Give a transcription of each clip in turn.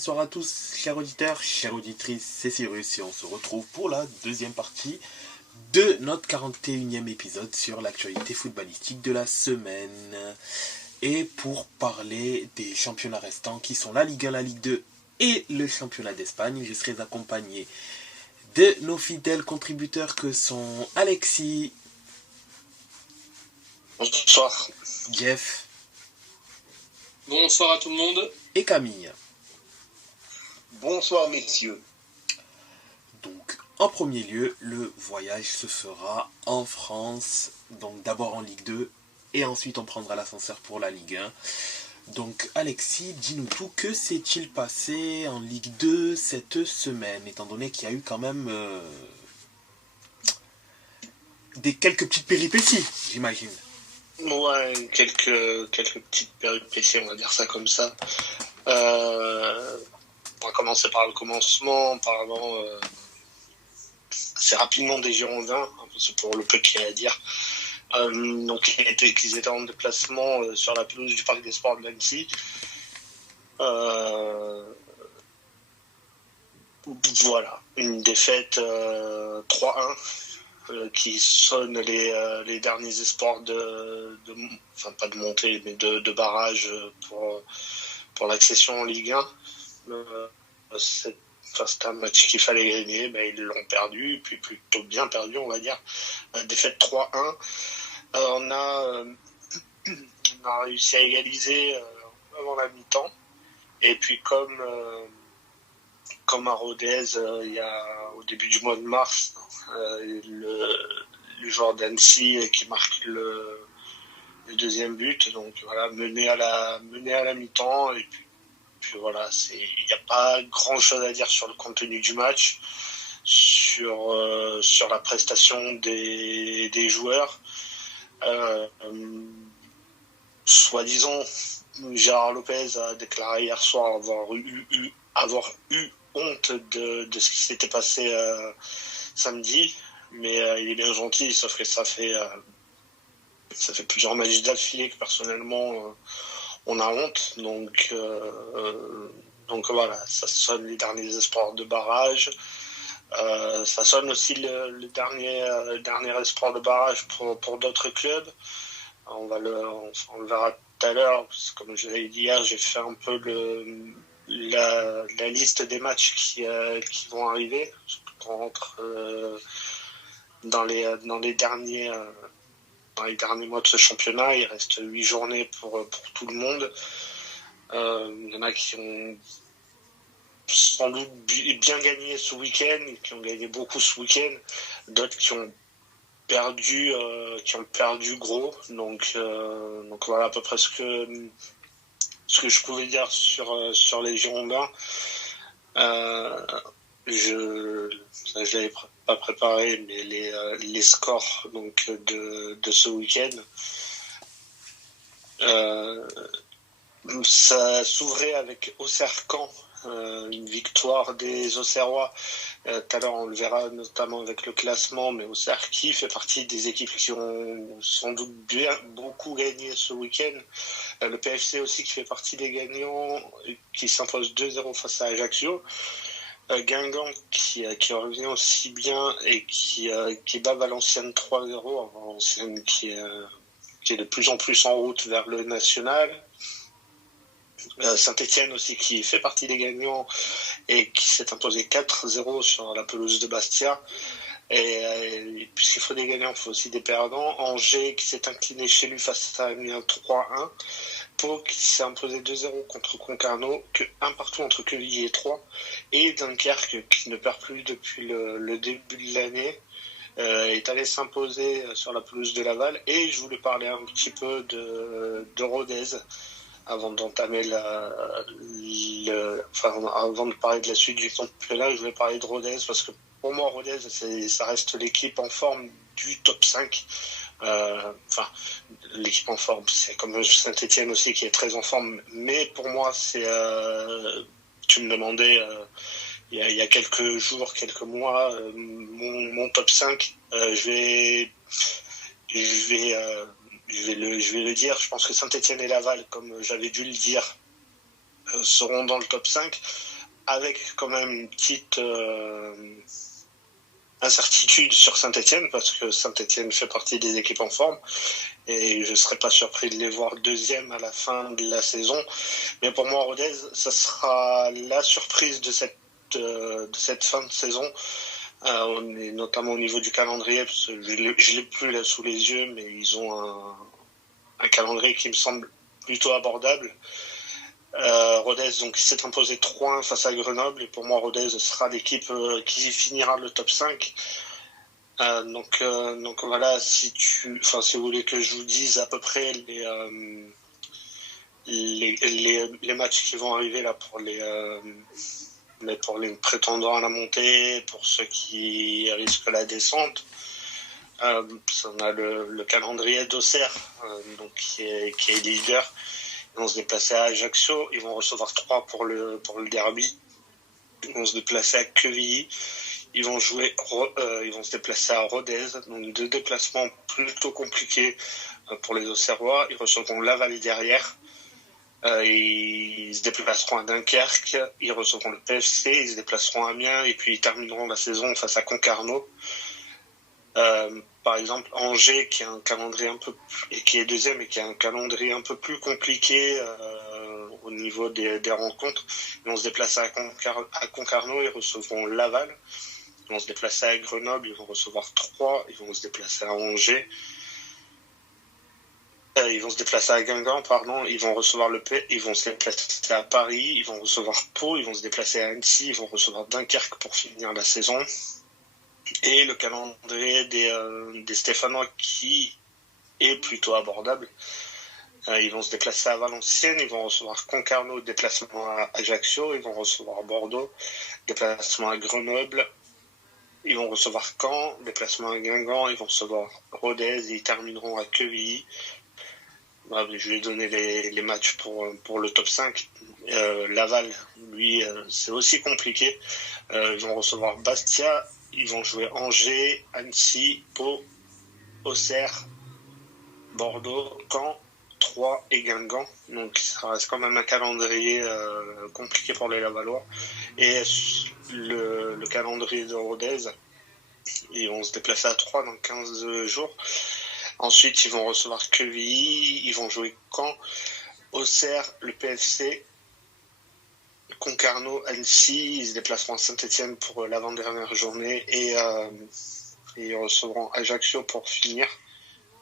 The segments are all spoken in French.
Bonsoir à tous, chers auditeurs, chères auditrices, c'est Cyrus et on se retrouve pour la deuxième partie de notre 41e épisode sur l'actualité footballistique de la semaine. Et pour parler des championnats restants qui sont la Ligue 1, la Ligue 2 et le championnat d'Espagne, je serai accompagné de nos fidèles contributeurs que sont Alexis. Bonsoir. Jeff. Bonsoir à tout le monde. Et Camille. Bonsoir messieurs. Donc, en premier lieu, le voyage se fera en France, donc d'abord en Ligue 2, et ensuite on prendra l'ascenseur pour la Ligue 1. Donc, Alexis, dis-nous tout, que s'est-il passé en Ligue 2 cette semaine, étant donné qu'il y a eu quand même quelques petites péripéties, j'imagine. Ouais, quelques petites péripéties, on va dire ça comme ça. On va commencer par le commencement, en parlant assez rapidement des Girondins, c'est pour le peu qu'il y a à dire. Donc, ils étaient en déplacement sur la pelouse du Parc des Sports de Nancy. Voilà, une défaite 3-1 qui sonne les derniers espoirs enfin pas de montée, mais de barrage pour l'accession en Ligue 1. C'était un match qu'il fallait gagner, ils l'ont perdu, puis plutôt bien perdu, on va dire. Défaite 3-1. On a réussi à égaliser avant la mi-temps. Et puis comme à Rodez, il y a au début du mois de mars, le joueur d'Annecy qui marque le deuxième but. Donc voilà, mené à la mi-temps. Et puis voilà, il n'y a pas grand-chose à dire sur le contenu du match, sur la prestation des joueurs. Soi-disant, Gérard Lopez a déclaré hier soir avoir eu honte de ce qui s'était passé samedi, mais il est bien gentil, sauf que ça fait plusieurs matchs d'affilée que personnellement on a honte, donc voilà, ça sonne les derniers espoirs de barrage. Ça sonne aussi le dernier espoir de barrage pour d'autres clubs. On le verra tout à l'heure, parce que comme je l'ai dit hier, j'ai fait un peu la liste des matchs qui vont arriver. On rentre dans les derniers mois de ce championnat. Il reste 8 journées pour tout le monde. Il y en a qui ont sans doute bien gagné ce week-end, qui ont gagné beaucoup ce week-end, d'autres qui ont perdu gros. Donc voilà à peu près ce que je pouvais dire sur les Girondins. Je l'avais pas préparé, mais les scores donc de ce week-end. Ça s'ouvrait avec Auxerre-Caen, une victoire des Auxerrois. Tout à l'heure, on le verra notamment avec le classement, mais Auxerre qui fait partie des équipes qui ont sans doute beaucoup gagné ce week-end. Le PFC aussi qui fait partie des gagnants, qui s'impose 2-0 face à Ajaccio. Guingamp qui revient aussi bien et qui bat Valenciennes 3-0. Valenciennes qui est de plus en plus en route vers le national. Saint-Etienne aussi qui fait partie des gagnants et qui s'est imposé 4-0 sur la pelouse de Bastia. Et puisqu'il faut des gagnants, il faut aussi des perdants. Angers qui s'est incliné chez lui face à Amiens 3-1. Pau qui s'est imposé 2-0 contre Concarneau, un partout entre Quevilly et Troyes. Et Dunkerque qui ne perd plus depuis le début de l'année. Est allé s'imposer sur la pelouse de Laval. Et je voulais parler un petit peu de Rodez avant d'entamer avant de parler de la suite du championnat. Je voulais parler de Rodez parce que pour moi Rodez ça reste l'équipe en forme du top 5. L'équipe en forme, c'est comme Saint-Etienne aussi qui est très en forme, mais pour moi c'est tu me demandais il y a quelques jours, quelques mois, mon top 5, je vais le dire. Je pense que Saint-Etienne et Laval, comme j'avais dû le dire seront dans le top 5, avec quand même une petite incertitude sur Saint-Etienne, parce que Saint-Etienne fait partie des équipes en forme, et je ne serais pas surpris de les voir deuxième à la fin de la saison. Mais pour moi, Rodez, ça sera la surprise de cette fin de saison, notamment au niveau du calendrier, parce que je ne l'ai plus là sous les yeux, mais ils ont un calendrier qui me semble plutôt abordable. Rodez donc s'est imposé 3-1 face à Grenoble, et pour moi Rodez sera l'équipe qui finira le top 5. Donc voilà, si vous voulez que je vous dise à peu près les matchs qui vont arriver là pour les prétendants à la montée, pour ceux qui risquent la descente. On a le calendrier d'Auxerre, donc qui est leader. Ils vont se déplacer à Ajaccio, ils vont recevoir 3 pour le derby. Ils vont se déplacer à Quevilly, ils vont se déplacer à Rodez, donc 2 déplacements plutôt compliqués pour les Auxerrois. Ils recevront Laval derrière, ils se déplaceront à Dunkerque, ils recevront le PFC, ils se déplaceront à Amiens, et puis ils termineront la saison face à Concarneau. Par exemple, Angers, qui a un calendrier qui est deuxième et qui a un calendrier un peu plus compliqué au niveau des rencontres. Ils vont se déplacer à Concarneau, ils recevront Laval. Ils vont se déplacer à Grenoble, ils vont recevoir Troyes. Ils vont se déplacer à Angers. Ils vont se déplacer à Guingamp, ils vont recevoir ils vont se déplacer à Paris, ils vont recevoir Pau, ils vont se déplacer à Annecy, ils vont recevoir Dunkerque pour finir la saison. Et le calendrier des Stéphanois qui est plutôt abordable. Ils vont se déplacer à Valenciennes, ils vont recevoir Concarneau, déplacement à Ajaccio, ils vont recevoir Bordeaux, déplacement à Grenoble, ils vont recevoir Caen, déplacement à Guingamp, ils vont recevoir Rodez et ils termineront à Quevilly. Je vais donner les matchs pour le top 5. Laval, lui, c'est aussi compliqué. Ils vont recevoir Bastia, ils vont jouer Angers, Annecy, Pau, Auxerre, Bordeaux, Caen, Troyes et Guingamp. Donc ça reste quand même un calendrier compliqué pour les Lavallois. Et le calendrier de Rodez, ils vont se déplacer à Troyes dans 15 jours. Ensuite, ils vont recevoir Quevilly, ils vont jouer Caen, Auxerre, le PFC, Concarneau, Annecy, ils se déplaceront à Saint-Etienne pour l'avant-dernière journée et ils recevront Ajaccio pour finir.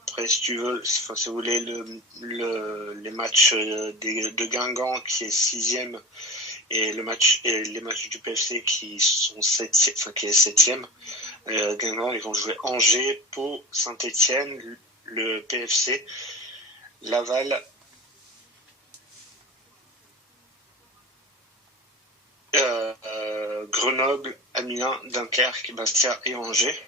Après, si vous voulez les matchs de Guingamp qui est 6e et les matchs du PFC qui sont 7e, qui est 7e. Guingamp, ils vont jouer Angers, Pau, Saint-Etienne, le PFC, Laval, Grenoble, Amiens, Dunkerque, Bastia et Angers.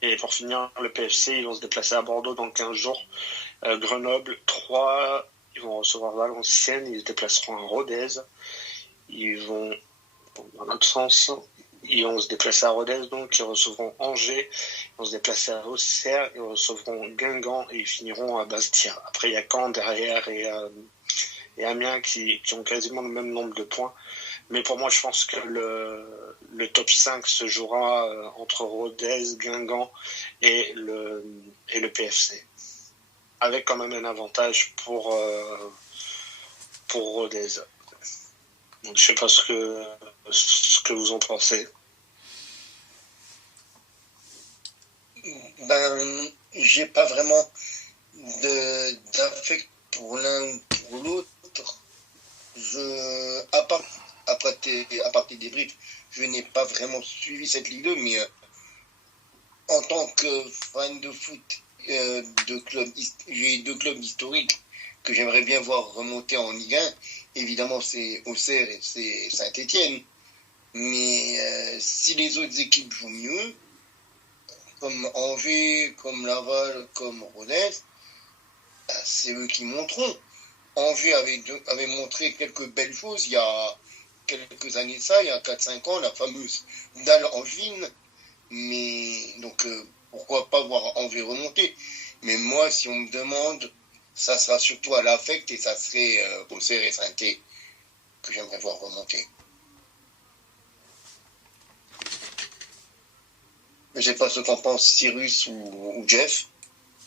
Et pour finir, le PFC, ils vont se déplacer à Bordeaux dans 15 jours. Grenoble, Troyes, ils vont recevoir Valenciennes, ils se déplaceront à Rodez. Ils vont, dans l'autre sens, ils vont se déplacer à Rodez, donc ils recevront Angers, ils vont se déplacer à Auxerre, ils recevront Guingamp et ils finiront à Bastia. Après, il y a Caen derrière et Amiens qui ont quasiment le même nombre de points. Mais pour moi, je pense que le top 5 se jouera entre Rodez, Guingamp et le PFC. Avec quand même un avantage pour Rodez. Donc, je sais pas ce que vous en pensez. J'ai pas vraiment d'affect pour l'un ou pour l'autre. À part tes débriefs, je n'ai pas vraiment suivi cette Ligue 2, mais en tant que fan de foot, j'ai 2 clubs historiques que j'aimerais bien voir remonter en Ligue 1. Évidemment, c'est Auxerre et c'est Saint-Etienne. Mais si les autres équipes jouent mieux, comme Angers, comme Laval, comme Rodez, c'est eux qui monteront. Angers avait montré quelques belles choses il y a quelques années de ça, il y a 4-5 ans, la fameuse dalle angevine. Mais donc, pourquoi pas voir Angers remonter. Mais moi, si on me demande, ça sera surtout à l'affect et ça serait Auxerre et Saint-Etienne. que j'aimerais voir remonter. Je ne sais pas ce qu'en pense Cyrus ou Jeff.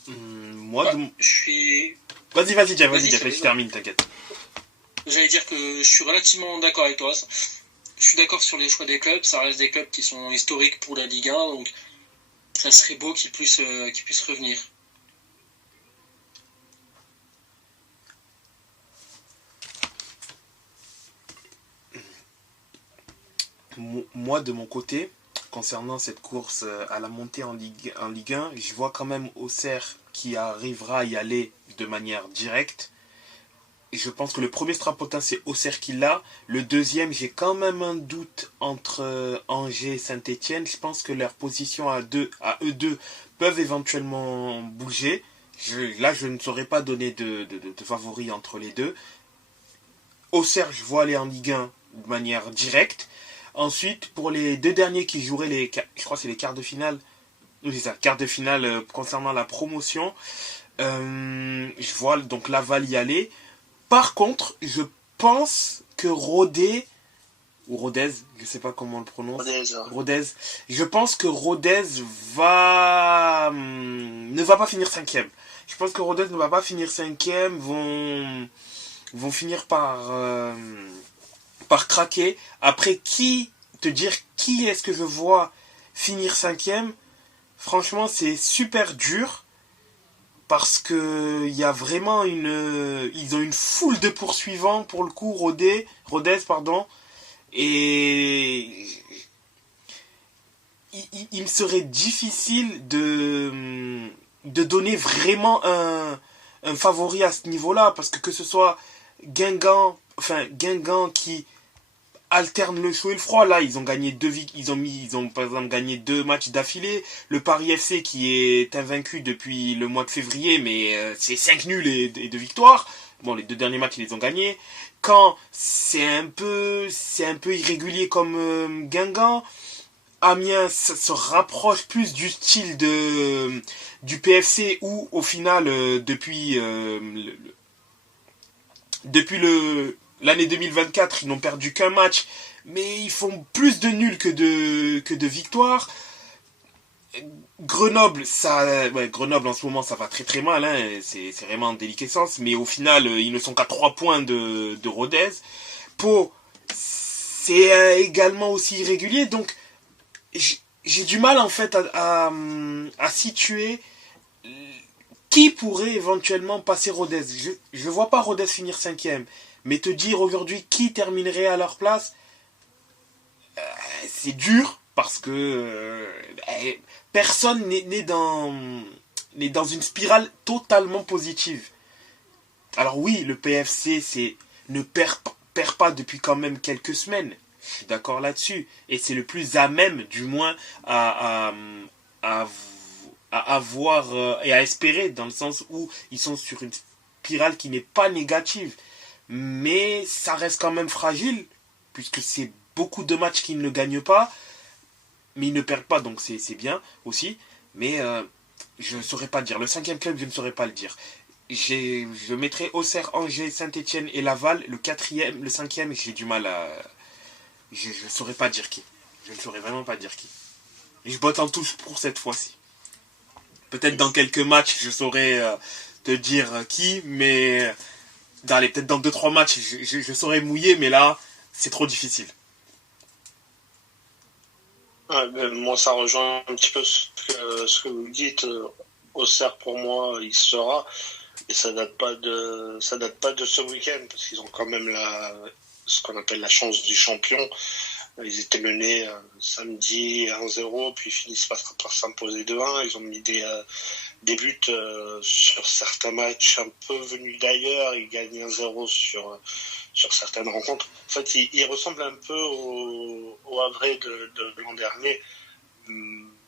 Moi, je suis... Vas-y, Jeff, je termine, t'inquiète. J'allais dire que je suis relativement d'accord avec toi. Je suis d'accord sur les choix des clubs. Ça reste des clubs qui sont historiques pour la Ligue 1, donc ça serait beau qu'ils puissent revenir. Moi, de mon côté, concernant cette course à la montée en Ligue 1, je vois quand même Auxerre qui arrivera à y aller de manière directe. Et je pense que le premier strapotin, c'est Auxerre qui l'a. Le deuxième, j'ai quand même un doute entre Angers et Saint-Etienne. Je pense que leur position à eux deux peuvent éventuellement bouger. Là, je ne saurais pas donner de favoris entre les deux. Auxerre, je vois aller en Ligue 1 de manière directe. Ensuite, pour les deux derniers qui joueraient je crois que c'est les quarts de finale. Oui, c'est ça, quarts de finale concernant la promotion. Je vois donc Laval y aller. Par contre, je pense que Rodez, ou Rodez, je ne sais pas comment on le prononce. Rodez. Je pense que Rodez ne va pas finir 5e. Je pense que Rodez ne va pas finir 5e, vont finir par craquer. Après, qui est-ce que je vois finir 5e? Franchement, c'est super dur. Parce que il y a vraiment ils ont une foule de poursuivants pour le coup, Rodez, et il me serait difficile de donner vraiment un favori à ce niveau-là, parce que ce soit Guingamp qui alterne le chaud et le froid. Là, ils ont gagné ils ont par exemple gagné 2 matchs d'affilée. Le Paris FC qui est invaincu depuis le mois de février, mais c'est 5 nuls et 2 victoires. Bon, les 2 derniers matchs, ils les ont gagnés. Caen, c'est un peu irrégulier comme Guingamp. Amiens se rapproche plus du style du PFC, où au final, depuis l'année 2024, ils n'ont perdu qu'un match, mais ils font plus de nuls que de victoires. Grenoble, Grenoble en ce moment, ça va très très mal, hein, c'est vraiment en déliquescence, mais au final, ils ne sont qu'à 3 points de Rodez. Pau, c'est également aussi irrégulier, donc j'ai du mal en fait à situer qui pourrait éventuellement passer Rodez. Je vois pas Rodez finir 5e. Mais te dire aujourd'hui qui terminerait à leur place, c'est dur parce que personne n'est dans une spirale totalement positive. Alors oui, le PFC ne perd pas depuis quand même quelques semaines. Je suis d'accord là-dessus. Et c'est le plus à même, du moins, à avoir et à espérer, dans le sens où ils sont sur une spirale qui n'est pas négative. Mais ça reste quand même fragile, puisque c'est beaucoup de matchs qu'ils ne gagnent pas, mais ils ne perdent pas, donc c'est bien aussi. Mais je ne saurais pas dire. Le 5e club, je ne saurais pas le dire. Je mettrais Auxerre, Angers, Saint-Etienne et Laval. Le 5e, j'ai du mal à... Je ne saurais pas dire qui. Je ne saurais vraiment pas dire qui. Et je botte en touche pour cette fois-ci. Peut-être dans quelques matchs, je saurais te dire qui, mais... peut-être dans 2-3 matchs, je saurais mouiller, mais là, c'est trop difficile. Ouais, moi, ça rejoint un petit peu ce que vous dites. Auxerre, pour moi, il sera. Et ça date pas de ce week-end, parce qu'ils ont quand même ce qu'on appelle la chance du champion. Ils étaient menés samedi 1-0, puis ils finissent par s'imposer 2-1. Ils ont mis des buts sur certains matchs un peu venus d'ailleurs. Ils gagnent 1-0 sur certaines rencontres. En fait, ils ressemblent un peu au Havre de l'an dernier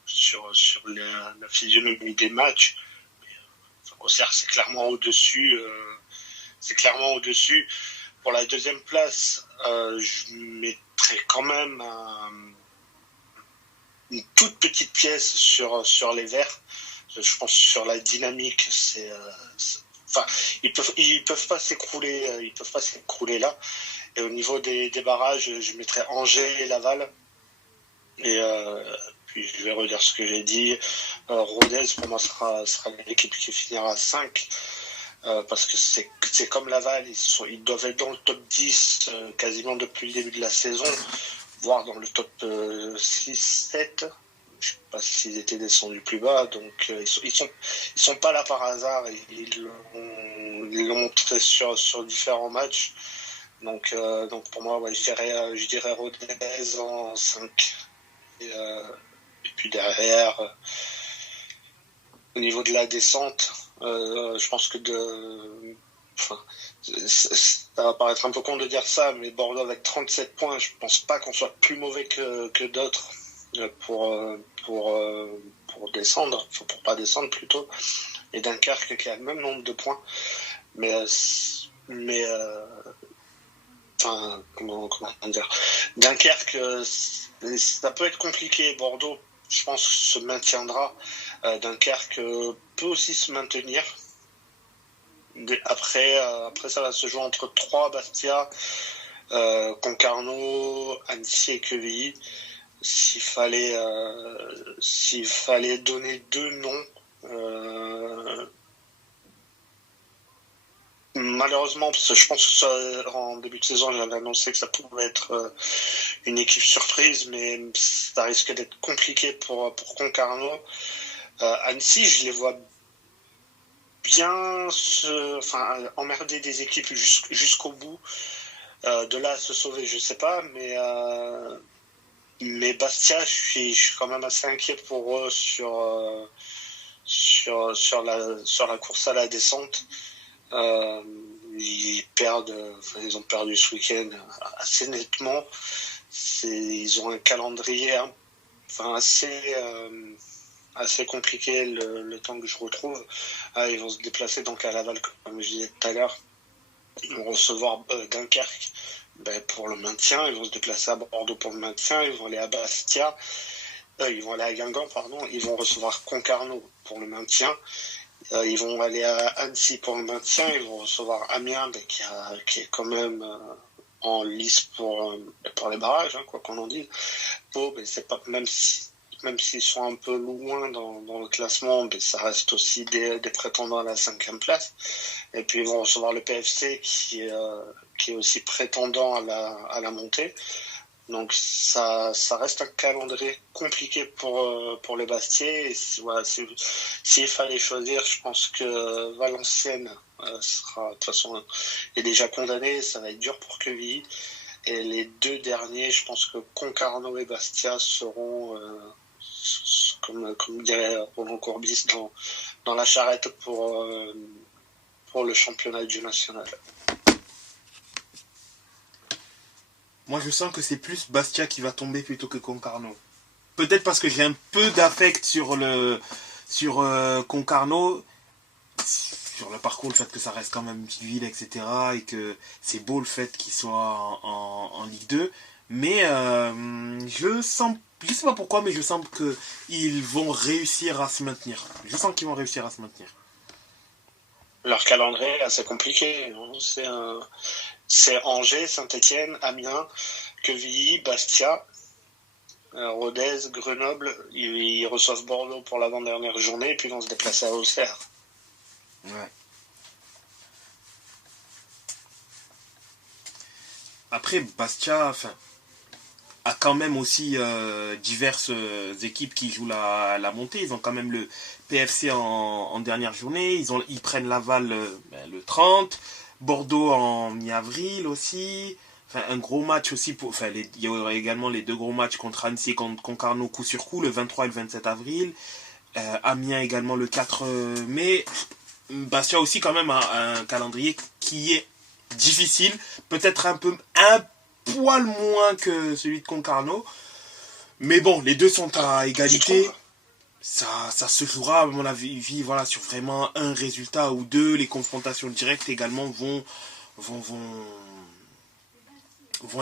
sur la physionomie des matchs. Auxerre, c'est clairement au-dessus. Pour la deuxième place, je mettrais quand même une toute petite pièce sur les Verts. Je pense sur la dynamique, ils peuvent pas s'écrouler là. Et au niveau des barrages, je mettrais Angers et Laval. Et puis je vais redire ce que j'ai dit. Rodez, pour moi, sera l'équipe qui finira 5. Parce que c'est comme Laval, ils doivent être dans le top 10 quasiment depuis le début de la saison, voire dans le top 6-7. Je ne sais pas s'ils étaient descendus plus bas, donc ils sont pas là par hasard, ils l'ont montré sur différents matchs. Donc pour moi, ouais, je dirais Rodez en 5. Et puis derrière, au niveau de la descente, je pense que ça va paraître un peu con de dire ça, mais Bordeaux avec 37 points, je pense pas qu'on soit plus mauvais que d'autres pour descendre, enfin pour pas descendre plutôt. Et Dunkerque qui a le même nombre de points, mais enfin comment dire, Dunkerque ça peut être compliqué. Bordeaux, je pense, se maintiendra. Dunkerque peut aussi se maintenir. Après, ça va se jouer entre 3, Bastia, Concarneau, Annecy et Quevilly. S'il fallait donner 2 noms, malheureusement, parce que je pense que en début de saison, j'avais annoncé que ça pouvait être une équipe surprise, mais ça risque d'être compliqué pour Concarneau. Annecy, je les vois bien emmerder des équipes jusqu'au bout. De là à se sauver, je sais pas, mais Bastia, je suis quand même assez inquiet pour eux sur la course à la descente. Ils ont perdu ce week-end assez nettement. Ils ont un calendrier assez compliqué le temps que je retrouve. Ils vont se déplacer donc à Laval, comme je disais tout à l'heure. Ils vont recevoir Dunkerque pour le maintien. Ils vont se déplacer à Bordeaux pour le maintien. Ils vont aller à Bastia. Ils vont aller à Guingamp, pardon. Ils vont recevoir Concarneau pour le maintien. Ils vont aller à Annecy pour le maintien. Ils vont recevoir Amiens, qui est quand même en lice pour les barrages, quoi qu'on en dise. C'est pas, même s'ils sont un peu loin dans le classement, ça reste aussi des prétendants à la 5e place. Et puis ils vont recevoir le PFC qui est aussi prétendant à la montée. Donc ça reste un calendrier compliqué pour les Bastiais. Et s'il fallait choisir, je pense que Valenciennes sera, de toute façon, est déjà condamné. Ça va être dur pour Quevilly. Et les 2 derniers, je pense que Concarneau et Bastia seront, comme dirait Roland Courbis, dans la charrette pour le championnat du national. Moi, je sens que c'est plus Bastia qui va tomber plutôt que Concarneau. Peut-être parce que j'ai un peu d'affect sur Concarneau, sur le parcours, le fait que ça reste quand même une petite ville, etc. Et que c'est beau le fait qu'il soit en Ligue 2. Mais je sais pas pourquoi, mais je sens qu'ils vont réussir à se maintenir. Je sens qu'ils vont réussir à se maintenir. Leur calendrier est assez compliqué. C'est Angers, Saint-Etienne, Amiens, Quevilly, Bastia, Rodez, Grenoble. Ils reçoivent Bordeaux pour l'avant-dernière journée et puis ils vont se déplacer à Auxerre. Ouais. Après, Bastia a quand même aussi diverses équipes qui jouent la montée. Ils ont quand même le PFC en dernière journée. Ils prennent Laval le 30. Bordeaux en mi-avril aussi. Un gros match aussi. Il y aura également les 2 gros matchs contre Annecy et contre Concarneau coup sur coup, le 23 et le 27 avril. Amiens également le 4 mai. Bastia aussi quand même un calendrier qui est difficile. Peut-être un poil moins que celui de Concarneau. Mais bon, les 2 sont à égalité. Ça se jouera, à mon avis, sur vraiment un résultat ou 2. Les confrontations directes également vont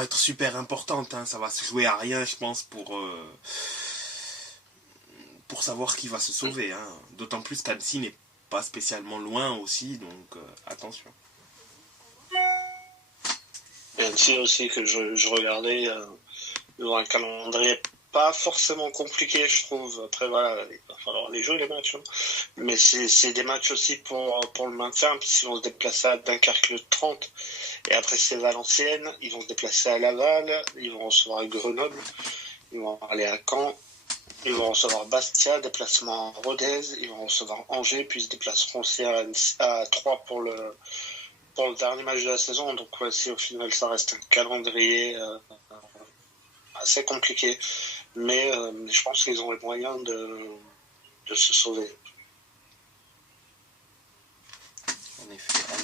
être super importantes. Hein. Ça va se jouer à rien, je pense, pour savoir qui va se sauver. Hein. D'autant plus qu'Annecy n'est pas spécialement loin aussi, donc attention. Et Annecy aussi que je regardais, ils ont un calendrier pas forcément compliqué, je trouve. Après, voilà, il va falloir les jouer, les matchs. Hein. Mais c'est des matchs aussi pour le maintien, puisqu'ils vont se déplacer à Dunkerque le 30. Et après, c'est Valenciennes. Ils vont se déplacer à Laval. Ils vont recevoir Grenoble. Ils vont aller à Caen. Ils vont recevoir Bastia, déplacement à Rodez. Ils vont recevoir Angers, puis ils se déplaceront aussi à Troyes pour le dernier match de la saison. Donc, ouais, si au final, ça reste un calendrier assez compliqué. Mais je pense qu'ils ont les moyens de se sauver. En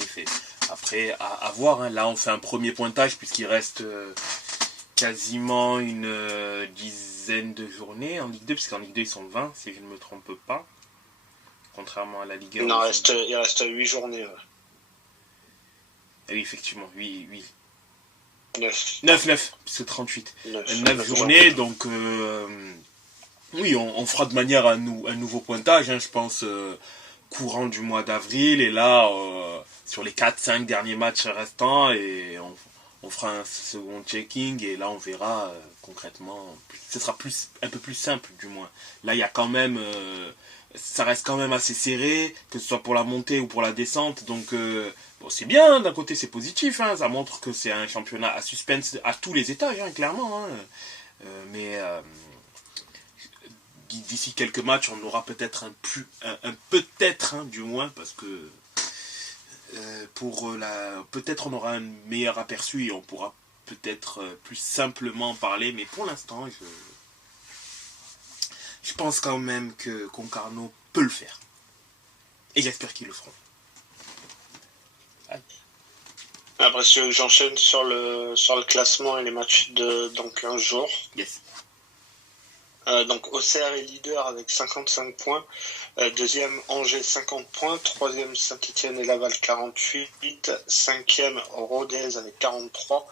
effet. Après, à voir, hein. Là on fait un premier pointage puisqu'il reste quasiment une dizaine de journées en Ligue 2, puisqu'en Ligue 2 ils sont 20, si je ne me trompe pas. Contrairement à la Ligue 1. Non, il reste 8 journées. Ouais. Oui, effectivement, 8. 9. C'est 38. 9 journées, donc oui, on fera de manière un nouveau pointage, hein, je pense, courant du mois d'avril, et là, sur les 4-5 derniers matchs restants, et on fera un second checking, et là on verra concrètement, ce sera un peu plus simple du moins. Là, il y a quand même, ça reste quand même assez serré, que ce soit pour la montée ou pour la descente, donc bon, c'est bien, d'un côté c'est positif, hein, ça montre que c'est un championnat à suspense à tous les étages, hein, clairement, hein. Mais d'ici quelques matchs, on aura peut-être du moins, parce que peut-être on aura un meilleur aperçu et on pourra peut-être plus simplement parler, mais pour l'instant, je pense quand même que Concarneau peut le faire. Et j'espère qu'ils le feront. Après, si j'enchaîne sur le classement et les matchs dans 15 jours. Yes. Donc Auxerre est leader avec 55 points. Deuxième Angers 50 points. Troisième Saint-Etienne et Laval 48. Cinquième Rodez avec 43.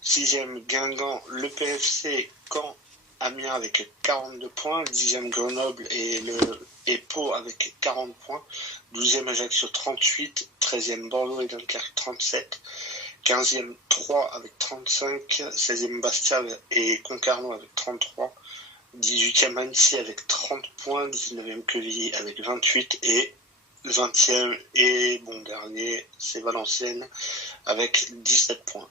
Sixième Guingamp, le PFC, Caen, Amiens avec 42 points. Dixième Grenoble et Pau avec 40 points. 12e Ajaccio 38. 13e Bordeaux et Dunkerque 37. 15e Troyes avec 35. 16e Bastia et Concarneau avec 33. 18e Annecy avec 30 points. 19e Quevilly avec 28. Et 20e et dernier, c'est Valenciennes avec 17 points.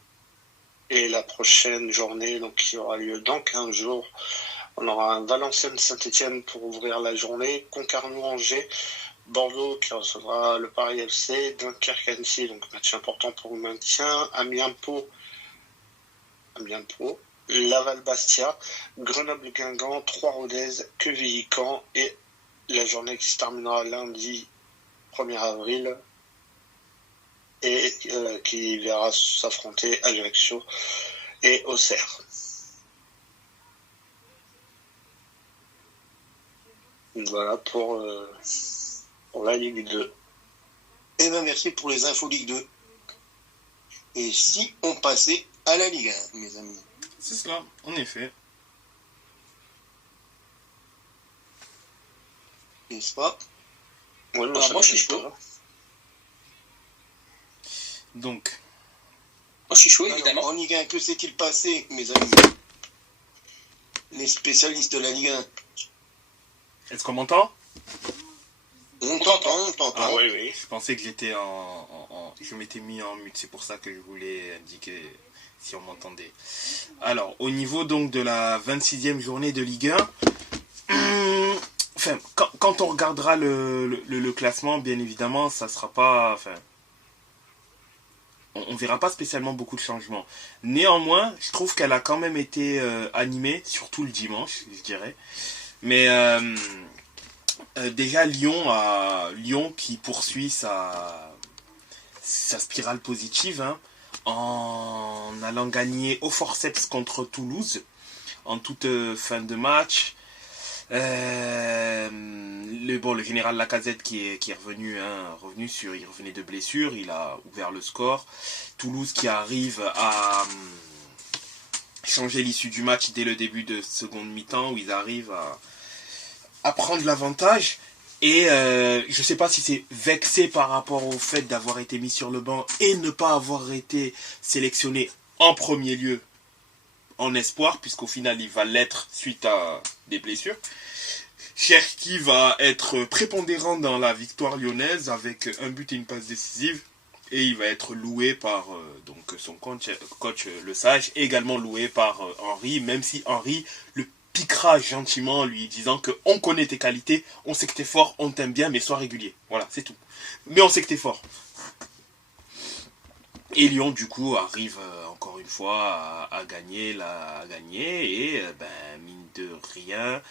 Et la prochaine journée, donc qui aura lieu dans 15 jours, on aura un Valenciennes-Saint-Etienne pour ouvrir la journée, Concarneau-Angers, Bordeaux qui recevra le Paris FC, Dunkerque-Annecy, donc match important pour le maintien, Amiens-Pau, Laval-Bastia, Grenoble-Guingamp, Troyes-Rodez, Quevilly-Caen, et la journée qui se terminera lundi 1er avril, et qui verra s'affronter Ajaccio et Auxerre. Voilà pour la Ligue 2. Eh bien, merci pour les infos Ligue 2. Et si on passait à la Ligue 1, mes amis? C'est cela, en effet. N'est-ce pas? Ouais, moi je suis chaud. Donc. Moi je suis chaud, Alors, évidemment. en Ligue 1, que s'est-il passé, mes amis? Les spécialistes de la Ligue 1. Est-ce qu'on m'entend? On t'entend. Ah oui. Je pensais que j'étais je m'étais mis en mute, c'est pour ça que je voulais indiquer si on m'entendait. Alors, au niveau donc de la 26e journée de Ligue 1, enfin, quand on regardera le classement, bien évidemment, ça sera pas... Enfin, on verra pas spécialement beaucoup de changements. Néanmoins, je trouve qu'elle a quand même été animée, surtout le dimanche, je dirais. Mais déjà Lyon qui poursuit sa spirale positive, hein, en allant gagner au forceps contre Toulouse en toute fin de match. Le général Lacazette qui est revenu, hein, il revenait de blessure, il a ouvert le score. Toulouse qui arrive à changer l'issue du match dès le début de seconde mi-temps, où ils arrivent à prendre l'avantage. Et je ne sais pas si c'est vexé par rapport au fait d'avoir été mis sur le banc et ne pas avoir été sélectionné en premier lieu en espoir, puisqu'au final il va l'être suite à des blessures. Cherki va être prépondérant dans la victoire lyonnaise avec un but et une passe décisive. Et il va être loué par donc son coach Le Sage, également loué par Henry, même si Henry le piquera gentiment en lui disant que on connaît tes qualités, on sait que t'es fort, on t'aime bien, mais sois régulier. Voilà, c'est tout. Mais on sait que t'es fort. Et Lyon, du coup, arrive encore une fois à gagner, et mine de rien,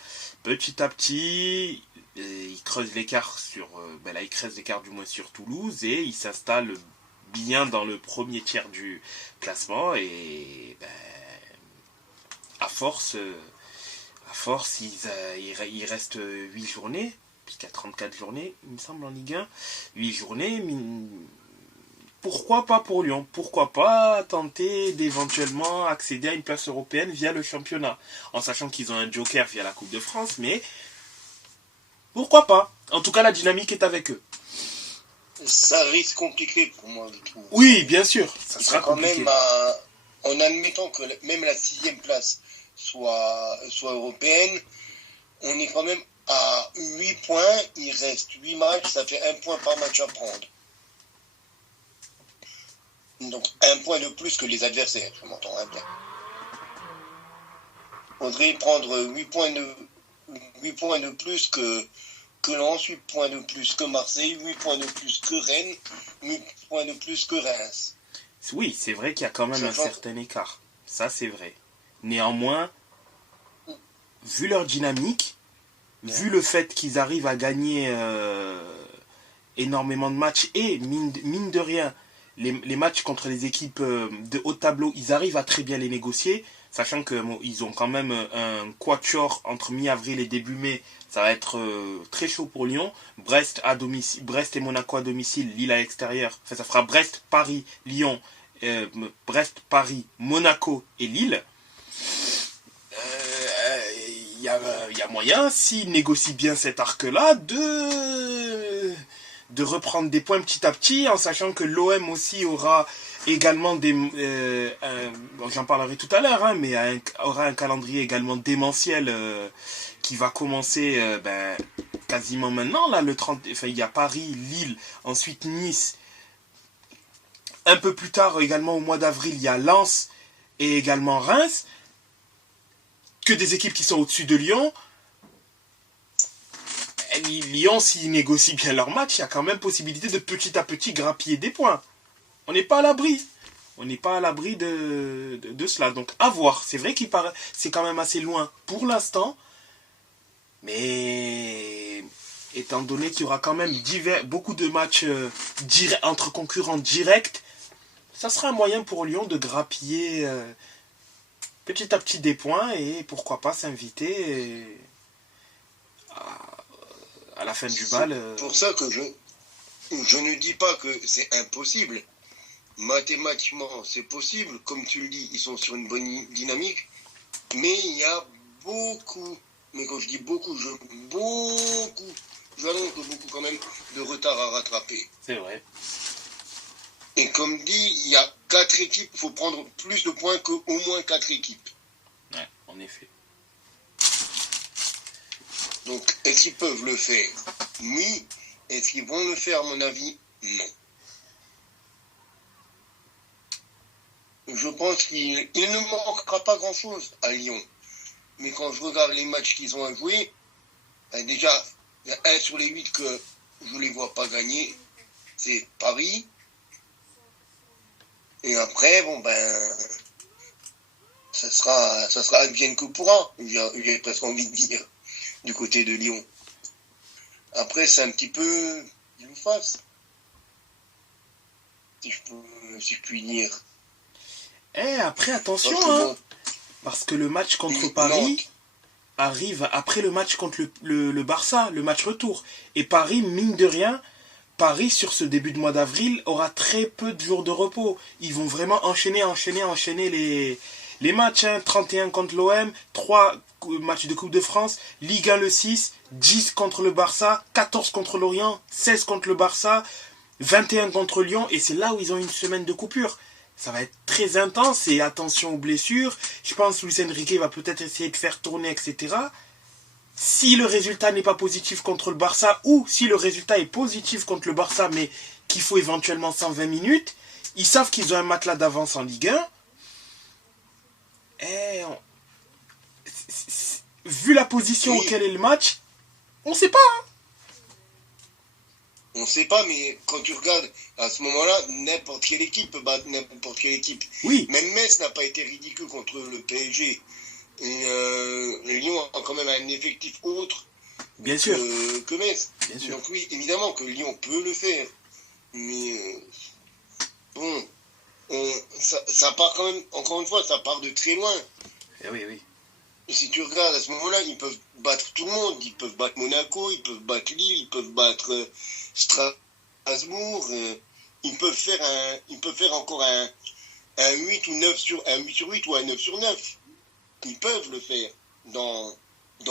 petit à petit, il creuse l'écart il creuse l'écart du moins sur Toulouse, et il s'installe bien dans le premier tiers du classement, et à force il reste 8 journées, puisqu'il y a 34 journées, il me semble, en Ligue 1, 8 journées, pourquoi pas pour Lyon? Pourquoi pas tenter d'éventuellement accéder à une place européenne via le championnat? En sachant qu'ils ont un joker via la Coupe de France, mais pourquoi pas? En tout cas, la dynamique est avec eux. Ça risque compliqué pour moi, je trouve. Oui, bien sûr, ça sera quand compliqué. Même en admettant que même la 6e place soit européenne, on est quand même à 8 points, il reste 8 matchs, ça fait 1 point par match à prendre. Donc 1 point de plus que les adversaires, je m'entends bien. Il faudrait prendre 8 points de plus que Lens, 8 points de plus que Marseille, 8 points de plus que Rennes, 8 points de plus que Reims. Oui, c'est vrai qu'il y a quand même un certain écart. Ça, c'est vrai. Néanmoins, vu leur dynamique, vu le fait qu'ils arrivent à gagner énormément de matchs, et mine de rien, les matchs contre les équipes de haut tableau, ils arrivent à très bien les négocier, sachant qu'ils ont quand même un quatuor entre mi-avril et début mai. Ça va être très chaud pour Lyon. Brest et Monaco à domicile, Lille à l'extérieur. Enfin, ça fera Brest, Paris, Lyon, Brest, Paris, Monaco et Lille. Il y a moyen, s'ils négocient bien cet arc-là, de reprendre des points petit à petit, en sachant que l'OM aussi aura également j'en parlerai tout à l'heure, mais aura un calendrier également démentiel qui va commencer quasiment maintenant, là, le 30, enfin, il y a Paris, Lille, ensuite Nice. Un peu plus tard, également au mois d'avril, il y a Lens et également Reims. Que des équipes qui sont au-dessus de Lyon. Lyon, s'ils négocient bien leur match, il y a quand même possibilité de petit à petit grappiller des points. On n'est pas à l'abri. On n'est pas à l'abri de cela. Donc, à voir. C'est vrai c'est quand même assez loin pour l'instant. Mais étant donné qu'il y aura quand même beaucoup de matchs entre concurrents directs, ça sera un moyen pour Lyon de grappiller petit à petit des points et pourquoi pas s'inviter à la fin du bal. C'est pour ça que je ne dis pas que c'est impossible. Mathématiquement, c'est possible. Comme tu le dis, ils sont sur une bonne dynamique. Mais il y a beaucoup, mais quand je dis beaucoup, j'annonce beaucoup quand même de retard à rattraper. C'est vrai. Et comme dit, il y a 4 équipes, il faut prendre plus de points qu'au moins 4 équipes. Ouais, en effet. Donc, est-ce qu'ils peuvent le faire? Oui. Est-ce qu'ils vont le faire, à mon avis? Non. Je pense qu'il ne manquera pas grand-chose à Lyon. Mais quand je regarde les matchs qu'ils ont à jouer, déjà, il y a 1 sur les 8 que je ne les vois pas gagner. C'est Paris. Et après, ça sera advienne que pourra, j'ai presque envie de dire, du côté de Lyon. Après, c'est un petit peu une face, si je puis dire. Après, attention, parce que le match contre Paris arrive après le match contre le Barça, le match retour. Et Paris, mine de rien, Paris, sur ce début de mois d'avril, aura très peu de jours de repos. Ils vont vraiment enchaîner les matchs. 31 contre l'OM, 3 matchs de Coupe de France, Ligue 1 le 6, 10 contre le Barça, 14 contre Lorient, 16 contre le Barça, 21 contre Lyon. Et c'est là où ils ont une semaine de coupure. ça va être très intense et attention aux blessures. Je pense que Luis Enrique va peut-être essayer de faire tourner, etc. Si le résultat n'est pas positif contre le Barça, ou si le résultat est positif contre le Barça, mais qu'il faut éventuellement 120 minutes, ils savent qu'ils ont un matelas d'avance en Ligue 1. Et vu la position auquel est le match, on ne sait pas. Hein. On ne sait pas, mais quand tu regardes, à ce moment-là, n'importe quelle équipe peut battre n'importe quelle équipe. Oui. Même Metz n'a pas été ridicule contre le PSG. Et Lyon a quand même un effectif autre Bien sûr. Que Metz. Bien sûr. Donc oui, évidemment que Lyon peut le faire. Mais bon, ça part quand même, encore une fois, ça part de très loin. Eh oui, oui. Et si tu regardes à ce moment-là, ils peuvent battre tout le monde. Ils peuvent battre Monaco, ils peuvent battre Lille, ils peuvent battre Strasbourg. Ils peuvent faire encore un 8 ou 9 sur un 8 sur 8 ou un 9 sur 9. Ils peuvent le faire. Dans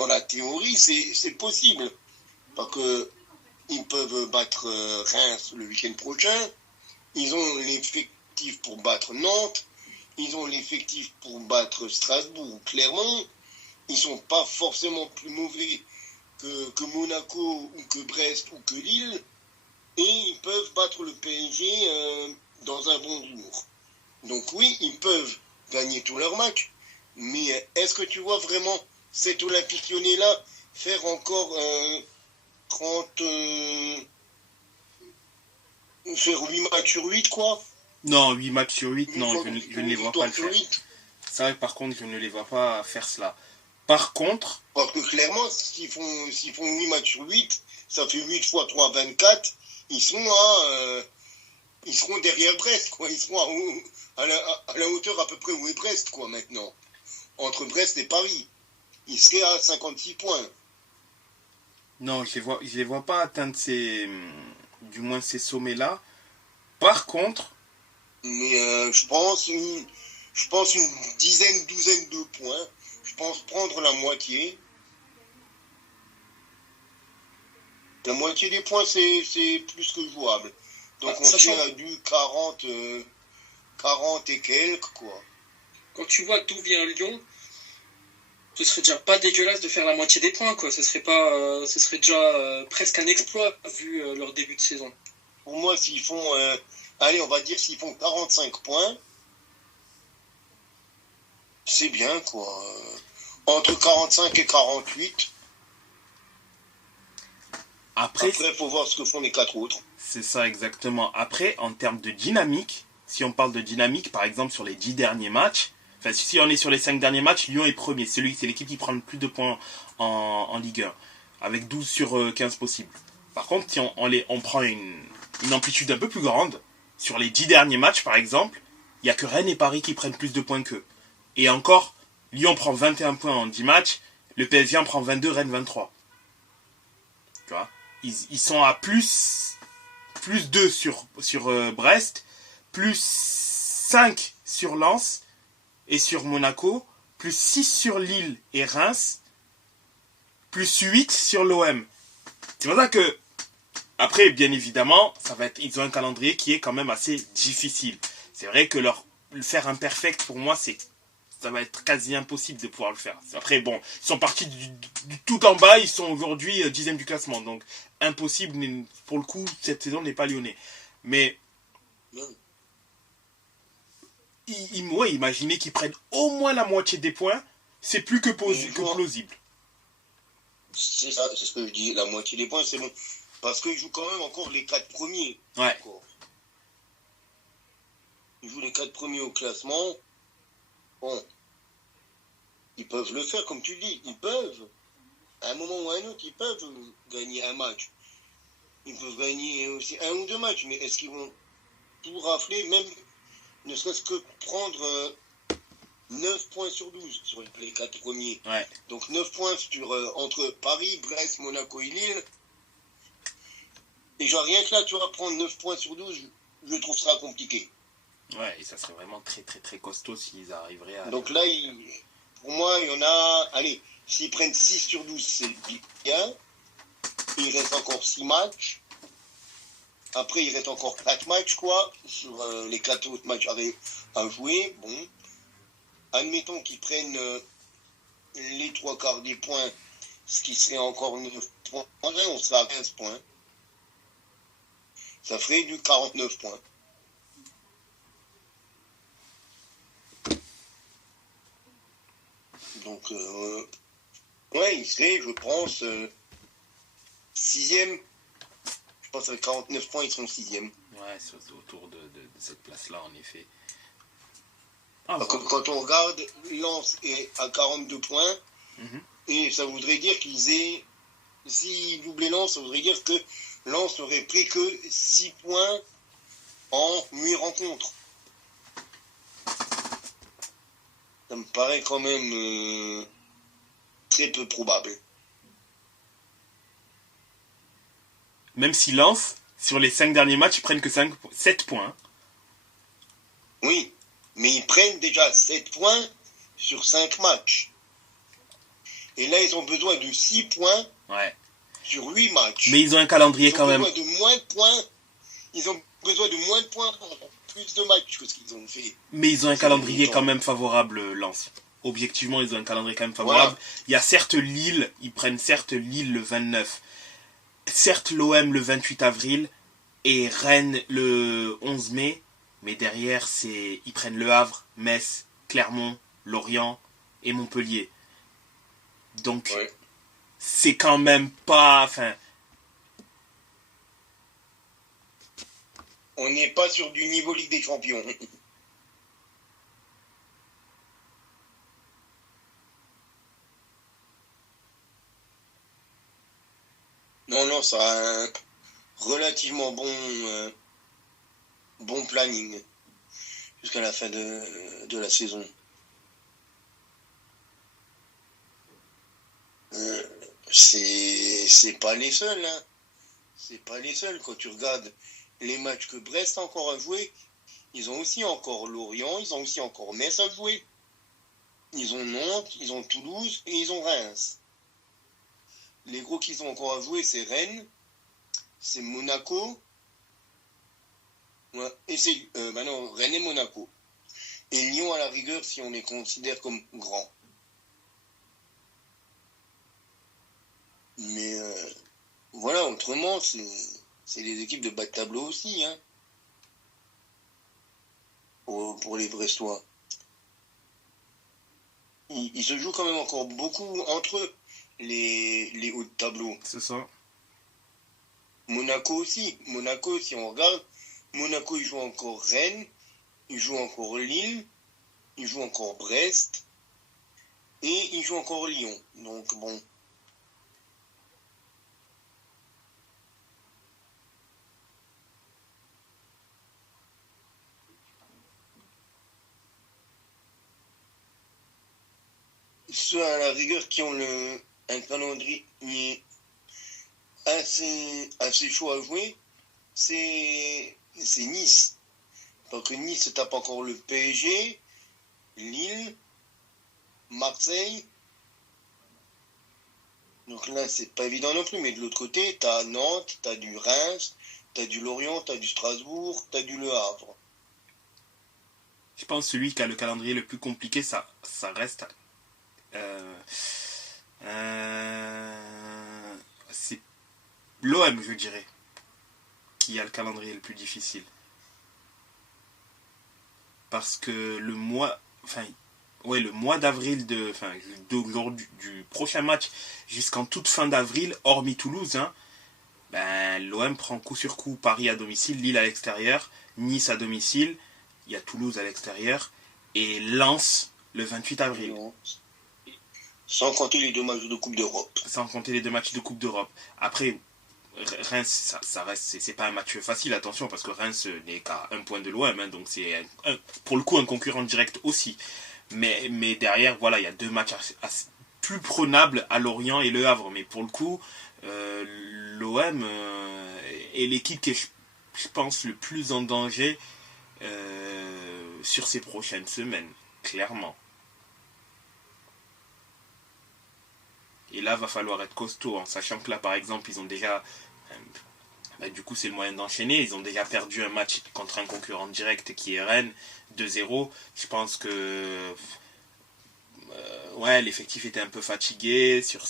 la théorie, c'est possible. Parce que ils peuvent battre Reims le week-end prochain. Ils ont l'effectif pour battre Nantes. Ils ont l'effectif pour battre Strasbourg ou Clermont. Ils sont pas forcément plus mauvais que Monaco ou que Brest ou que Lille. Et ils peuvent battre le PSG dans un bon jour. Donc oui, ils peuvent gagner tous leurs matchs. Mais est-ce que tu vois vraiment cet Olympique Lyonnais-là faire encore 30... faire 8 matchs sur 8, quoi? Non, 8 matchs sur 8, non, je ne les vois pas le faire. 8. C'est vrai, par contre, je ne les vois pas faire cela. Par contre... Parce que clairement, s'ils font 8 matchs sur 8, ça fait 8 fois 3, 24. Ils seront derrière Brest, quoi. Ils seront à la hauteur à peu près où est Brest, quoi, maintenant. Entre Brest et Paris. Ils seraient à 56 points. Non, je les vois pas atteindre du moins ces sommets-là. Par contre... Mais je pense une douzaine de points. Je pense prendre la moitié. La moitié des points, c'est plus que jouable. Donc on tient à du 40 et quelques, quoi. Quand tu vois d'où vient Lyon, ce serait déjà pas dégueulasse de faire la moitié des points, quoi. Ce serait déjà presque un exploit vu leur début de saison. Pour moi, s'ils font, on va dire s'ils font 45 points, c'est bien, quoi. Entre 45 et 48. Après, il faut voir ce que font les 4 autres. C'est ça, exactement. Après, en termes de dynamique, si on parle de dynamique, par exemple, sur les 10 derniers matchs, enfin, si on est sur les 5 derniers matchs, Lyon est premier. C'est l'équipe qui prend le plus de points en Ligue 1, avec 12 sur 15 possibles. Par contre, si on prend une amplitude un peu plus grande, sur les 10 derniers matchs, par exemple, il n'y a que Rennes et Paris qui prennent plus de points qu'eux. Et encore, Lyon prend 21 points en 10 matchs, le PSG en prend 22, Rennes 23. Tu vois, ils sont à plus 2 sur Brest, plus 5 sur Lens et sur Monaco, plus 6 sur Lille et Reims, plus 8 sur l'OM. C'est pour ça que, après, bien évidemment, ils ont un calendrier qui est quand même assez difficile. C'est vrai que faire un perfect, pour moi, ça va être quasi impossible de pouvoir le faire. Après, bon, ils sont partis du tout en bas, ils sont aujourd'hui 10e du classement. Donc, impossible, pour le coup, cette saison n'est pas lyonnais. Mais, imaginez qu'ils prennent au moins la moitié des points, c'est plus que plausible. C'est ça, c'est ce que je dis, la moitié des points, c'est bon. Parce qu'ils jouent quand même encore les 4 premiers. Ouais. Encore. Ils jouent les 4 premiers au classement. Bon. Ils peuvent le faire, comme tu dis. Ils peuvent. À un moment ou à un autre, ils peuvent gagner un match. Ils peuvent gagner aussi 1 ou 2 matchs. Mais est-ce qu'ils vont tout rafler, même ne serait-ce que prendre 9 points sur 12 sur les 4 premiers. Ouais. Donc 9 points entre Paris, Brest, Monaco et Lille. Et genre rien que là, tu vas prendre 9 points sur 12, je trouve ça compliqué. Ouais, et ça serait vraiment très très très costaud s'ils arriveraient à... Donc là, pour moi, il y en a... Allez, s'ils prennent 6 sur 12, c'est bien. Il reste encore 6 matchs. Après, il reste encore 4 matchs, quoi, sur les 4 autres matchs à jouer. Bon, admettons qu'ils prennent les 3 quarts des points, ce qui serait encore 9 points, on serait à 15 points. Ça ferait du 49 points. Donc, ouais, il serait, je pense, 6e. Je pense qu'avec 49 points, ils seront 6e. Ouais, c'est autour de cette place-là, en effet. Quand on regarde, Lens est à 42 points. Et ça voudrait dire qu'ils aient... S'ils doublaient Lens, ça voudrait dire que Lens n'aurait pris que 6 points en 8 rencontres. Ça me paraît quand même très peu probable. Même si Lens, sur les 5 derniers matchs, ils prennent que 7 points. Oui, mais ils prennent déjà 7 points sur 5 matchs. Et là, ils ont besoin de 6 points sur 8 matchs. Mais ils ont un calendrier quand même. Ils ont besoin de moins de points. Ils ont besoin de moins de points pour plus de matchs que ce qu'ils ont fait. Mais ils ont un calendrier quand même favorable, Lens. Objectivement, ils ont un calendrier quand même favorable. Voilà. Il y a certes Lille, ils prennent certes Lille le 29. Certes l'OM le 28 avril. Et Rennes le 11 mai. Mais derrière, ils prennent Le Havre, Metz, Clermont, Lorient et Montpellier. Donc, c'est quand même pas... Enfin... On n'est pas sur du niveau Ligue des Champions. Non, ça a un relativement bon planning jusqu'à la fin de la saison. C'est pas les seuls, hein. C'est pas les seuls. Quand tu regardes les matchs que Brest a encore à jouer, ils ont aussi encore Lorient, ils ont aussi encore Metz à jouer. Ils ont Nantes, ils ont Toulouse et ils ont Reims. Les gros qu'ils ont encore à jouer, c'est Rennes, c'est Monaco. Ouais, et c'est Rennes et Monaco. Et Lyon à la rigueur si on les considère comme grands. Mais voilà, autrement, c'est les équipes de bas de tableau aussi, hein, pour les Brestois. Ils se jouent quand même encore beaucoup entre eux, les hauts de tableau. C'est ça. Monaco aussi. Monaco, si on regarde, Monaco, il joue encore Rennes, il joue encore Lille, il joue encore Brest, et il joue encore Lyon. Donc bon... Ceux à la rigueur qui ont un calendrier assez chaud à jouer, c'est Nice. Parce que Nice se tape encore le PSG, Lille, Marseille. Donc là, c'est pas évident non plus. Mais de l'autre côté, t'as Nantes, t'as du Reims, t'as du Lorient, t'as du Strasbourg, t'as du Le Havre. Je pense que celui qui a le calendrier le plus compliqué, ça reste... c'est l'OM, je dirais, qui a le calendrier le plus difficile. Parce que le mois d'avril lors du prochain match jusqu'en toute fin d'avril, hormis Toulouse, l'OM prend coup sur coup Paris à domicile, Lille à l'extérieur, Nice à domicile, il y a Toulouse à l'extérieur et Lens le 28 avril. Sans compter les 2 matchs de Coupe d'Europe. Sans compter les 2 matchs de Coupe d'Europe. Après, Reims, ça reste, c'est pas un match facile, attention, parce que Reims n'est qu'à 1 point de l'OM, hein, donc c'est pour le coup un concurrent direct aussi. Mais derrière, voilà, il y a 2 matchs plus prenables à Lorient et Le Havre. Mais pour le coup, l'OM est l'équipe qui est, je pense, le plus en danger sur ces prochaines semaines, clairement. Et là, va falloir être costaud, en sachant que là, par exemple, ils ont déjà bah, du coup c'est le moyen d'enchaîner. Ils ont déjà perdu un match contre un concurrent direct qui est Rennes, 2-0. Je pense que ouais, l'effectif était un peu fatigué sur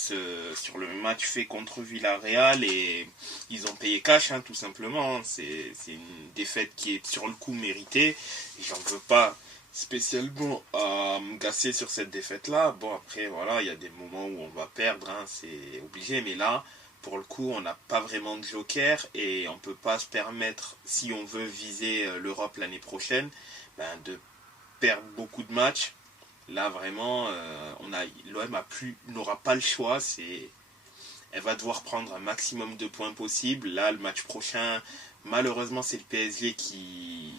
le match fait contre Villarreal et ils ont payé cash, hein, tout simplement. C'est une défaite qui est sur le coup méritée et j'en veux pas spécialement à me gasser sur cette défaite-là. Bon, après, voilà, il y a des moments où on va perdre, hein, c'est obligé, mais là, pour le coup, on n'a pas vraiment de joker et on peut pas se permettre, si on veut viser l'Europe l'année prochaine, ben, de perdre beaucoup de matchs. Là, vraiment, l'OM n'aura pas le choix. Elle va devoir prendre un maximum de points possible. Là, le match prochain, malheureusement, c'est le PSG qui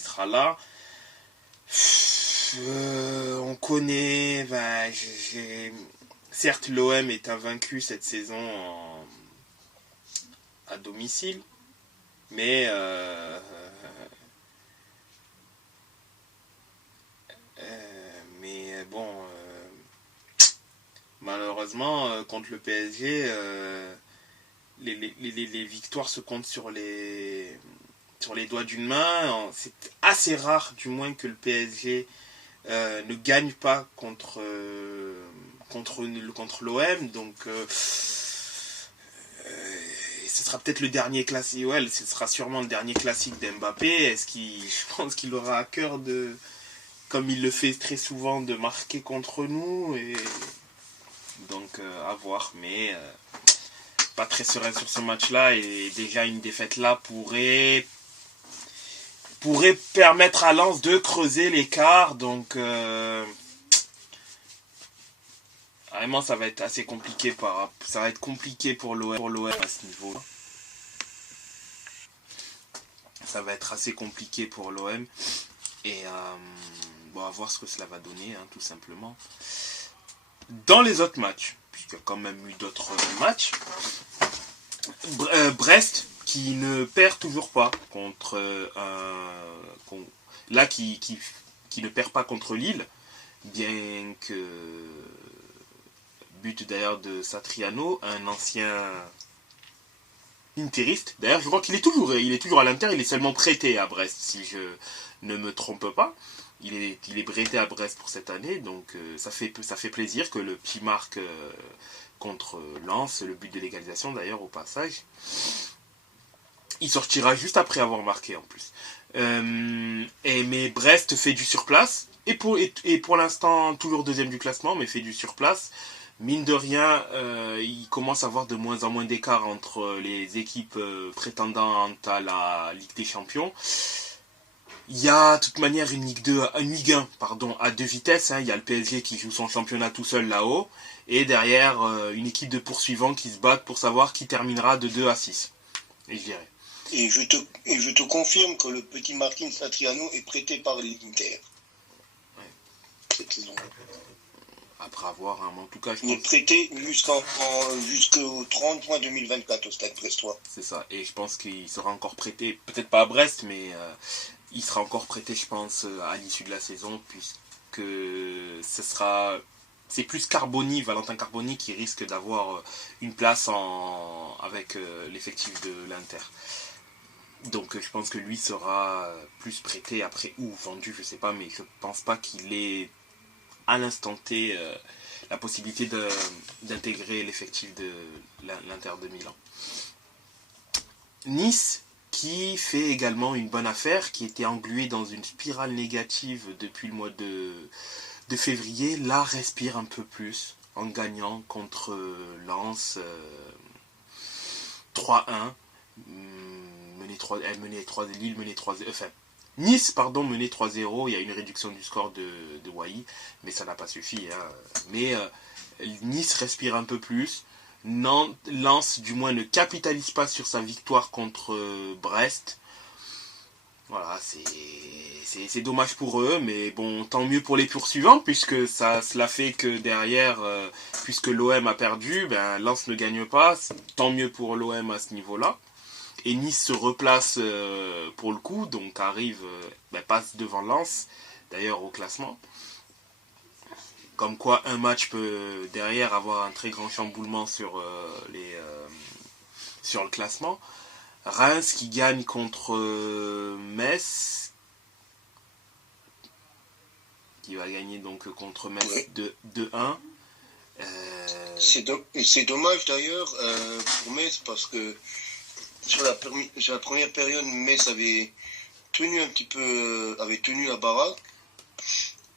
sera là. On connaît. Certes, l'OM est invaincu cette saison à domicile, mais bon, malheureusement, contre le PSG, les victoires se comptent sur les doigts d'une main. C'est assez rare, du moins, que le PSG ne gagne pas contre l'OM. Donc, ce sera peut-être le dernier classique. Ouais, ce sera sûrement le dernier classique d'Mbappé. Je pense qu'il aura à cœur de, comme il le fait très souvent, de marquer contre nous. Et donc, à voir. Mais pas très serein sur ce match-là. Et déjà, une défaite là pourrait permettre à Lens de creuser l'écart. Donc, vraiment, ça va être assez compliqué. Ça va être compliqué pour l'OM à ce niveau-là. Ça va être assez compliqué pour l'OM. Et bon, à voir ce que cela va donner, hein, tout simplement. Dans les autres matchs, puisqu'il y a quand même eu d'autres matchs, Brest qui ne perd toujours pas contre qui ne perd pas contre Lille, bien que but d'ailleurs de Satriano, un ancien interiste. D'ailleurs, je crois qu'il est toujours à l'Inter, il est seulement prêté à Brest, si je ne me trompe pas. Il est prêté à Brest pour cette année, donc ça fait plaisir que le petit marque contre Lens, le but de l'égalisation d'ailleurs au passage. Il sortira juste après avoir marqué en plus. Mais Brest fait du surplace, et pour l'instant toujours deuxième du classement, mais fait du surplace. Mine de rien, il commence à avoir de moins en moins d'écart entre les équipes prétendantes à la Ligue des Champions. Il y a de toute manière une Ligue 1 à deux vitesses. Hein. Il y a le PSG qui joue son championnat tout seul là-haut, et derrière une équipe de poursuivants qui se battent pour savoir qui terminera de 2 à 6. Et je dirais. Et je te confirme que le petit Martin Satriano est prêté par l'Inter. Ouais. Cette saison. Après avoir, hein, en tout cas, il est prêté jusqu'au 30 juin 2024 au Stade Brestois. C'est ça, et je pense qu'il sera encore prêté, peut-être pas à Brest, mais il sera encore prêté, je pense, à l'issue de la saison, puisque c'est plus Valentin Carboni, qui risque d'avoir une place avec l'effectif de l'Inter. Donc je pense que lui sera plus prêté après ou vendu, je sais pas, mais je pense pas qu'il ait à l'instant T la possibilité d'intégrer l'effectif de l'Inter de Milan. Nice, qui fait également une bonne affaire, qui était englué dans une spirale négative depuis le mois de février, là respire un peu plus en gagnant contre Lens 3-1. Lille menait 3-0. Enfin, Nice, menait 3-0. Il y a une réduction du score de Wai, mais ça n'a pas suffi. Hein. Mais Nice respire un peu plus. Lens, du moins, ne capitalise pas sur sa victoire contre Brest. Voilà, c'est dommage pour eux, mais bon, tant mieux pour les poursuivants, puisque cela fait que derrière, puisque l'OM a perdu, Lens ne gagne pas. Tant mieux pour l'OM à ce niveau-là. Et Nice se replace pour le coup, donc passe devant Lens, d'ailleurs au classement. Comme quoi un match peut derrière avoir un très grand chamboulement sur sur le classement. Reims qui gagne contre Metz, qui va gagner donc contre Metz Oui. 2-1. C'est dommage d'ailleurs pour Metz parce que sur la première période, Metz avait tenu un petit peu, avait tenu la baraque,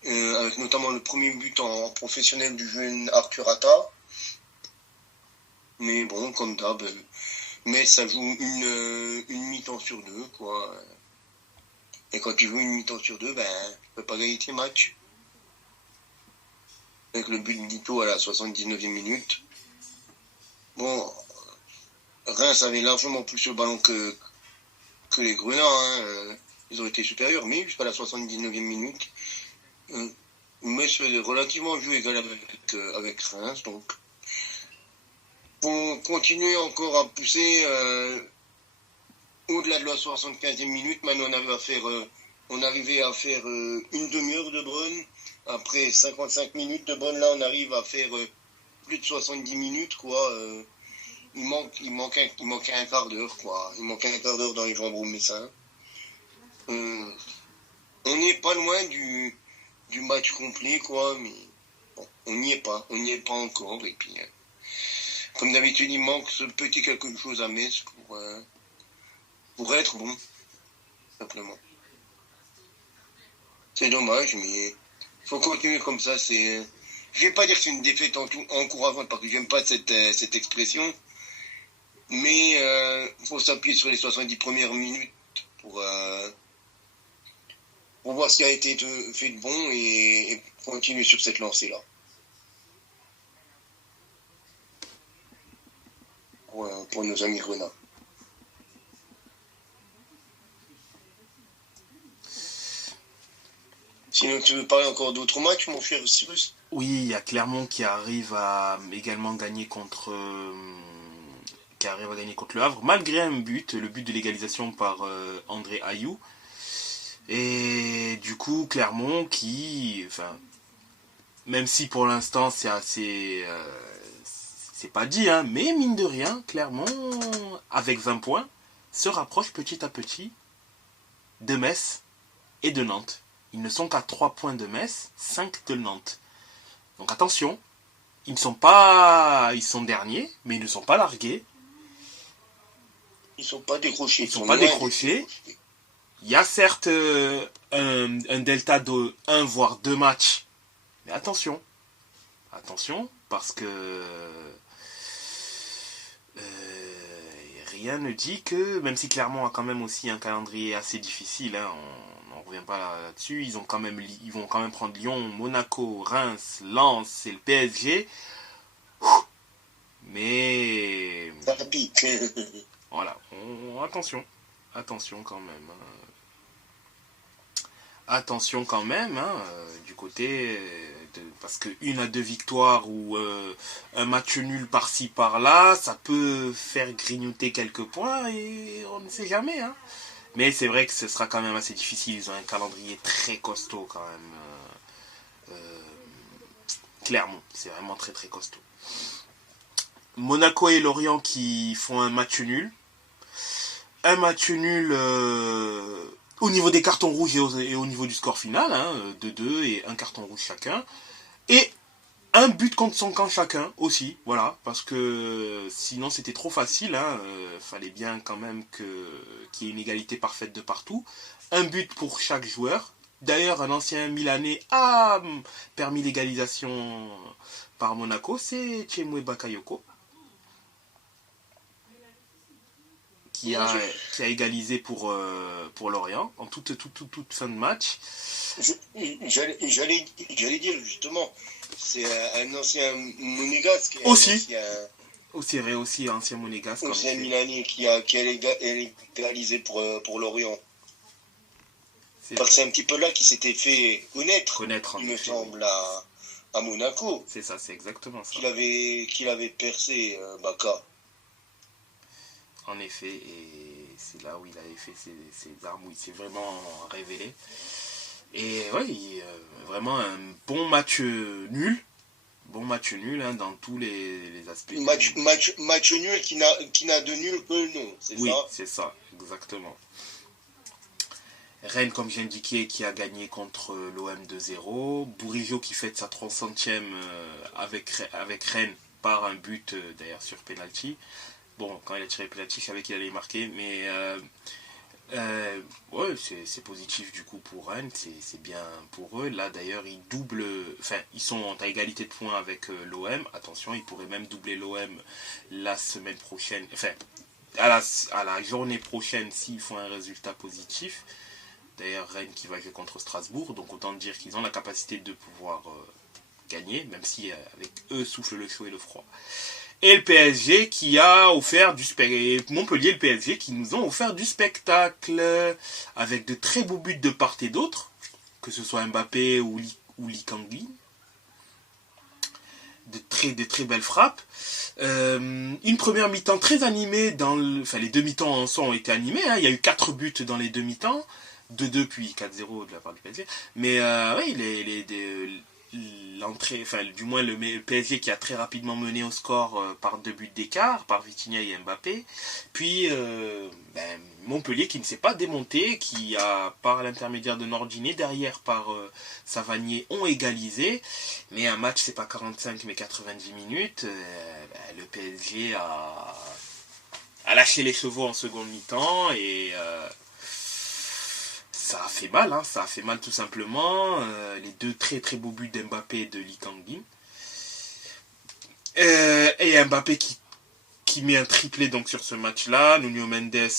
avec notamment le premier but en professionnel du jeune Arthur Atta. Mais bon, comme d'hab, Metz ça joue une mi-temps sur deux, quoi. Et quand tu joues une mi-temps sur deux, tu peux pas gagner tes matchs. Avec le but d'Ito à la 79e minute. Bon, Reims avait largement plus le ballon que les Grenats. Hein. Ils ont été supérieurs, mais jusqu'à la 79e minute, Metz faisait relativement jeu égal avec Reims. Donc, pour continuer encore à pousser au-delà de la 75e minute, maintenant on arrivait à faire une demi-heure de Brun. Après 55 minutes de Brun, là, on arrive à faire plus de 70 minutes, quoi. Il manquait un quart d'heure, quoi. Il manquait un quart d'heure dans les jambes messins. On n'est pas loin du match complet, quoi, mais bon, on n'y est pas encore. Et puis, comme d'habitude, il manque ce petit quelque chose à Metz pour être bon, simplement. C'est dommage, mais il faut continuer comme ça. Je vais pas dire que c'est une défaite encourageante parce que j'aime pas cette expression. Mais faut s'appuyer sur les 70 premières minutes pour voir ce qui a été fait de bon et continuer sur cette lancée-là. Pour nos amis Grenats. Sinon, tu veux parler encore d'autres matchs, mon cher Cyrus? Oui, il y a Clermont qui arrive à également gagner contre le Havre, malgré le but de l'égalisation par André Ayou. Et du coup, Clermont même si pour l'instant c'est assez, c'est pas dit, hein, mais mine de rien, Clermont, avec 20 points, se rapproche petit à petit de Metz et de Nantes. Ils ne sont qu'à 3 points de Metz, 5 de Nantes. Donc attention, ils sont derniers, mais ils ne sont pas largués. Ils ne sont pas décrochés. Il y a certes un delta de 1 voire 2 matchs, mais attention, parce que rien ne dit que, même si Clermont a quand même aussi un calendrier assez difficile, hein, on n'en revient pas là-dessus, ils vont quand même prendre Lyon, Monaco, Reims, Lens et le PSG. Mais ça pique. Voilà, attention quand même. Attention quand même, du côté parce que 1 à 2 victoires ou un match nul par-ci par-là, ça peut faire grignoter quelques points et on ne sait jamais. Hein. Mais c'est vrai que ce sera quand même assez difficile. Ils ont un calendrier très costaud quand même. Clermont, c'est vraiment très très costaud. Monaco et Lorient qui font un match nul. Un match nul au niveau des cartons rouges et au niveau du score final, 2-2 et un carton rouge chacun. Et un but contre son camp chacun aussi, voilà, parce que sinon c'était trop facile, fallait bien quand même qu'il y ait une égalité parfaite de partout. Un but pour chaque joueur. D'ailleurs, un ancien Milanais a permis l'égalisation par Monaco, c'est Tchemoué Bakayoko. Qui a égalisé pour Lorient en toute fin de match. J'allais dire justement, c'est un ancien monégasque. Aussi ancien monégasque. Ancien Milanais qui a égalisé pour Lorient. Parce que c'est un petit peu là qu'il s'était fait connaître il me semble, à Monaco. C'est ça, c'est exactement ça. Qu'il avait percé Baka. En effet, et c'est là où il avait fait ses armes, où il s'est vraiment révélé. Et oui, vraiment un bon match nul, Bon match nul hein, dans tous les aspects. Match nul qui n'a de nul que le nom, c'est oui, ça? Oui, c'est ça, exactement. Rennes, comme j'ai indiqué, qui a gagné contre l'OM 2-0. Bourigeaud qui fête sa 300e avec Rennes par un but, d'ailleurs, sur penalty. Bon, quand il a tiré le penalty, je savais qu'il allait marquer, mais ouais, c'est positif du coup pour Rennes, c'est bien pour eux. Là, d'ailleurs, ils doublent, enfin, ils sont à égalité de points avec l'OM. Attention, ils pourraient même doubler l'OM la semaine prochaine, enfin, à la journée prochaine s'ils font un résultat positif. D'ailleurs, Rennes qui va jouer contre Strasbourg, donc autant dire qu'ils ont la capacité de pouvoir gagner, même si avec eux souffle le chaud et le froid. Et le PSG qui a offert du spectacle. Montpellier et le PSG qui nous ont offert du spectacle, avec de très beaux buts de part et d'autre, que ce soit Mbappé ou Lee Kang-in. De très belles frappes. Une première mi-temps très animée, enfin les deux mi-temps en soi ont été animés, hein. Il y a eu 4 buts dans les deux mi-temps. 2-2 puis 4-0 de la part du PSG. Mais oui, l'entrée, enfin du moins le PSG qui a très rapidement mené au score par 2 buts d'écart, par Vitinha et Mbappé. Puis Montpellier qui ne s'est pas démonté, qui a par l'intermédiaire de Nordine et derrière par Savanier ont égalisé. Mais un match c'est pas 45 mais 90 minutes. Le PSG a lâché les chevaux en seconde mi-temps et ça a fait mal, hein, ça a fait mal tout simplement. Les deux très beaux buts d'Mbappé et de Lee Kang-in. Et Mbappé qui met un triplé donc sur ce match-là. Nuno Mendes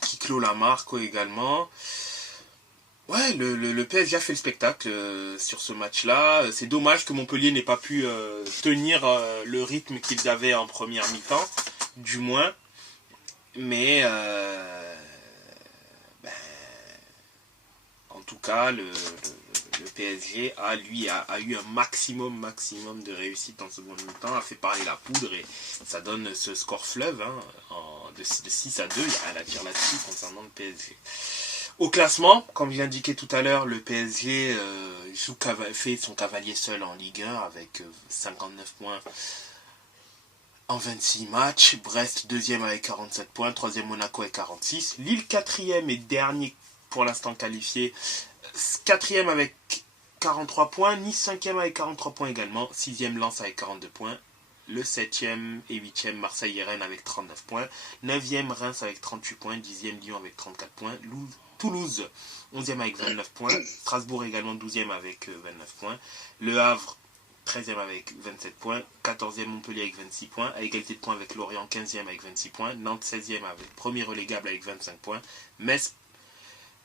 qui clôt la marque également. Ouais, le PSG a fait le spectacle sur ce match-là. C'est dommage que Montpellier n'ait pas pu tenir le rythme qu'ils avaient en première mi-temps, du moins. Mais en tout cas, le PSG a eu un maximum de réussite en seconde mi-temps, a fait parler la poudre et ça donne ce score fleuve de 6-2. Il y a à la tire là-dessus concernant le PSG. Au classement, comme j'ai indiqué tout à l'heure, le PSG fait son cavalier seul en Ligue 1 avec 59 points en 26 matchs. Brest deuxième avec 47 points, troisième Monaco avec 46. Lille quatrième et dernier pour l'instant qualifié, 4e avec 43 points, Nice 5e avec 43 points également, 6e Lens avec 42 points, le 7e et 8e Marseille et Rennes avec 39 points, 9e Reims avec 38 points, 10e Lyon avec 34 points, Toulouse 11e avec 29 points, Strasbourg également 12e avec 29 points, Le Havre 13e avec 27 points, 14e Montpellier avec 26 points, à égalité de points avec Lorient 15e avec 26 points, Nantes 16e avec premier relégable avec 25 points, Metz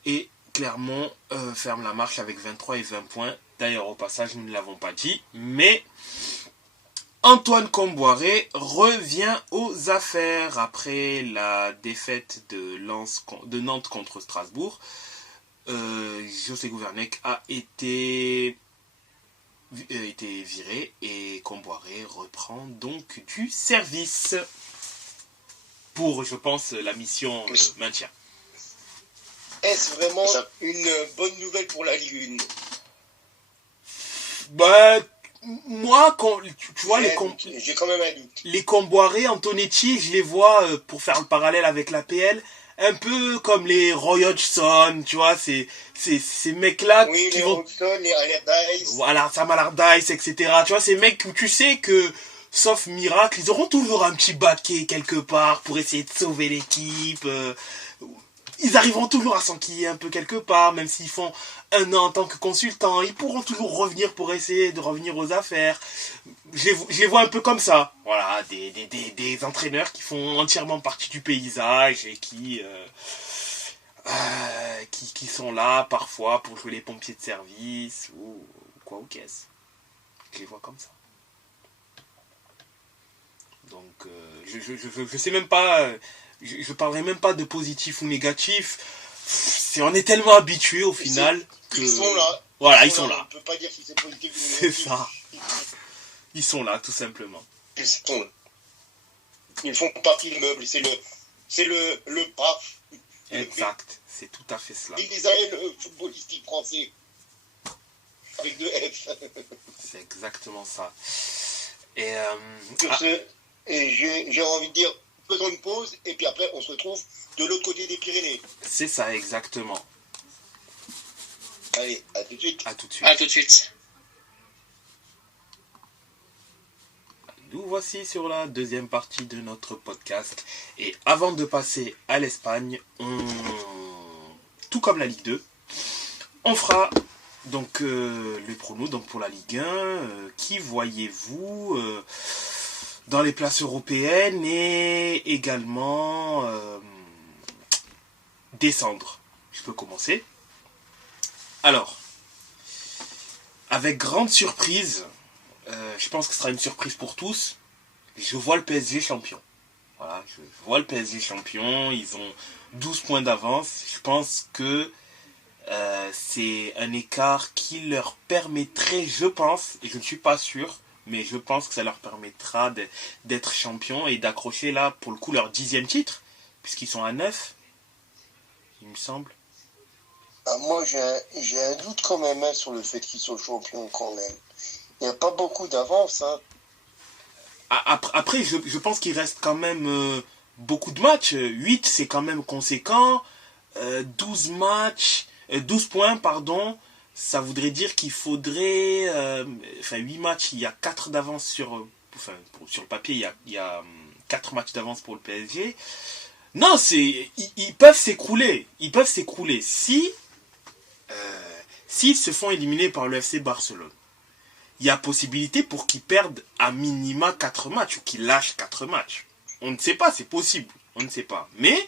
et Clermont ferme la marche avec 23 et 20 points. D'ailleurs, au passage, nous ne l'avons pas dit, mais Antoine Comboiré revient aux affaires après la défaite de Nantes contre Strasbourg. José Gouvernec a été viré et Comboiré reprend donc du service pour, je pense, la mission maintien. Est-ce vraiment une bonne nouvelle pour la Ligue 1? Bah, moi, tu vois, j'ai quand même un doute. Les Comboiré, Antonetti, je les vois, pour faire le parallèle avec l'APL, un peu comme les Roy Hodgson, tu vois, ces mecs-là oui, qui les vont... Hodgson, les Allardyce. Voilà, Sam Allardyce, etc. Tu vois, ces mecs où tu sais que, sauf miracle, ils auront toujours un petit baquet quelque part pour essayer de sauver l'équipe. Ils arriveront toujours à s'enquiller un peu quelque part, même s'ils font 1 an en tant que consultants. Ils pourront toujours revenir pour essayer de revenir aux affaires. Je les vois un peu comme ça. Voilà, des entraîneurs qui font entièrement partie du paysage et qui sont là parfois pour jouer les pompiers de service ou quoi ou qu'est-ce. Je les vois comme ça. Donc, je sais même pas... Je parlerai même pas de positif ou négatif. On est tellement habitués au final que... Ils sont là. Voilà, ils sont là. On peut pas dire si c'est positif ou C'est négatif. ça. Ils sont là, tout simplement. Ils font partie du meuble. C'est le PAF. Exact. C'est tout à fait cela. Ils disaient le footballistique français. avec deux F. C'est exactement ça. Et, j'ai envie de dire, faisons une pause, et puis après, on se retrouve de l'autre côté des Pyrénées. c'est ça, exactement. Allez, à tout de suite. À tout de suite. À tout de suite. Nous voici sur la deuxième partie de notre podcast. Et avant de passer à l'Espagne, tout comme la Ligue 2, on fera donc le prono donc pour la Ligue 1. Qui voyez-vous dans les places européennes et également descendre? Je peux commencer. Alors, avec grande surprise, je pense que ce sera une surprise pour tous, je vois le PSG champion. Voilà, je vois le PSG champion, ils ont 12 points d'avance. Je pense que c'est un écart qui leur permettrait, je pense, et je ne suis pas sûr, mais je pense que ça leur permettra d'être champions et d'accrocher là, pour le coup, leur 10e titre, puisqu'ils sont à 9, il me semble. Moi, j'ai un doute quand même sur le fait qu'ils soient champions quand même. Il n'y a pas beaucoup d'avance. Hein. Après, je pense qu'il reste quand même beaucoup de matchs. 8, c'est quand même conséquent. 12 matchs, 12 points, pardon. Ça voudrait dire qu'il faudrait... 8 matchs, il y a 4 d'avance sur... sur le papier, il y a 4 matchs d'avance pour le PSG. Non, ils peuvent s'écrouler. Ils peuvent s'écrouler s'ils se font éliminer par le FC Barcelone. Il y a possibilité pour qu'ils perdent à minima 4 matchs ou qu'ils lâchent 4 matchs. On ne sait pas, c'est possible. On ne sait pas. Mais,